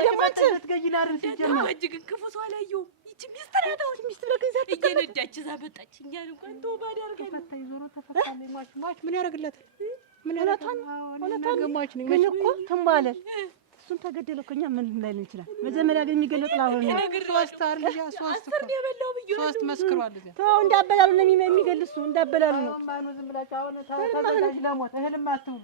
ደግሞ አንተ ትገይናር ሲጀመር ግን ክፉ ሰው አላየሁም። ይቺ ሚስት ናት። ሚስት ብለህ እየነዳች እዛ መጣች። እኛን እንኳን ተወባድ ያርገኝ ፈታይ ዞሮ ተፈታለኝ። ማች ምን ያደርግላታል? ምን ያላታል? ገማች ነኝ ግን እኮ ተንባለ እሱን ተገደለ እኮ እኛ ምን ላይ እንችላል? መጀመሪያ ግን የሚገለጥ ላሆነ ሶስት አርልያ ሶስት መስክሯል። እዚያ ተው እንዳበላሉ ነው የሚገልሱ እንዳበላሉ ነው። ማኑ ዝም ብላችሁ አሁን ተዘጋጅ ለሞት እህልም አትብሉ።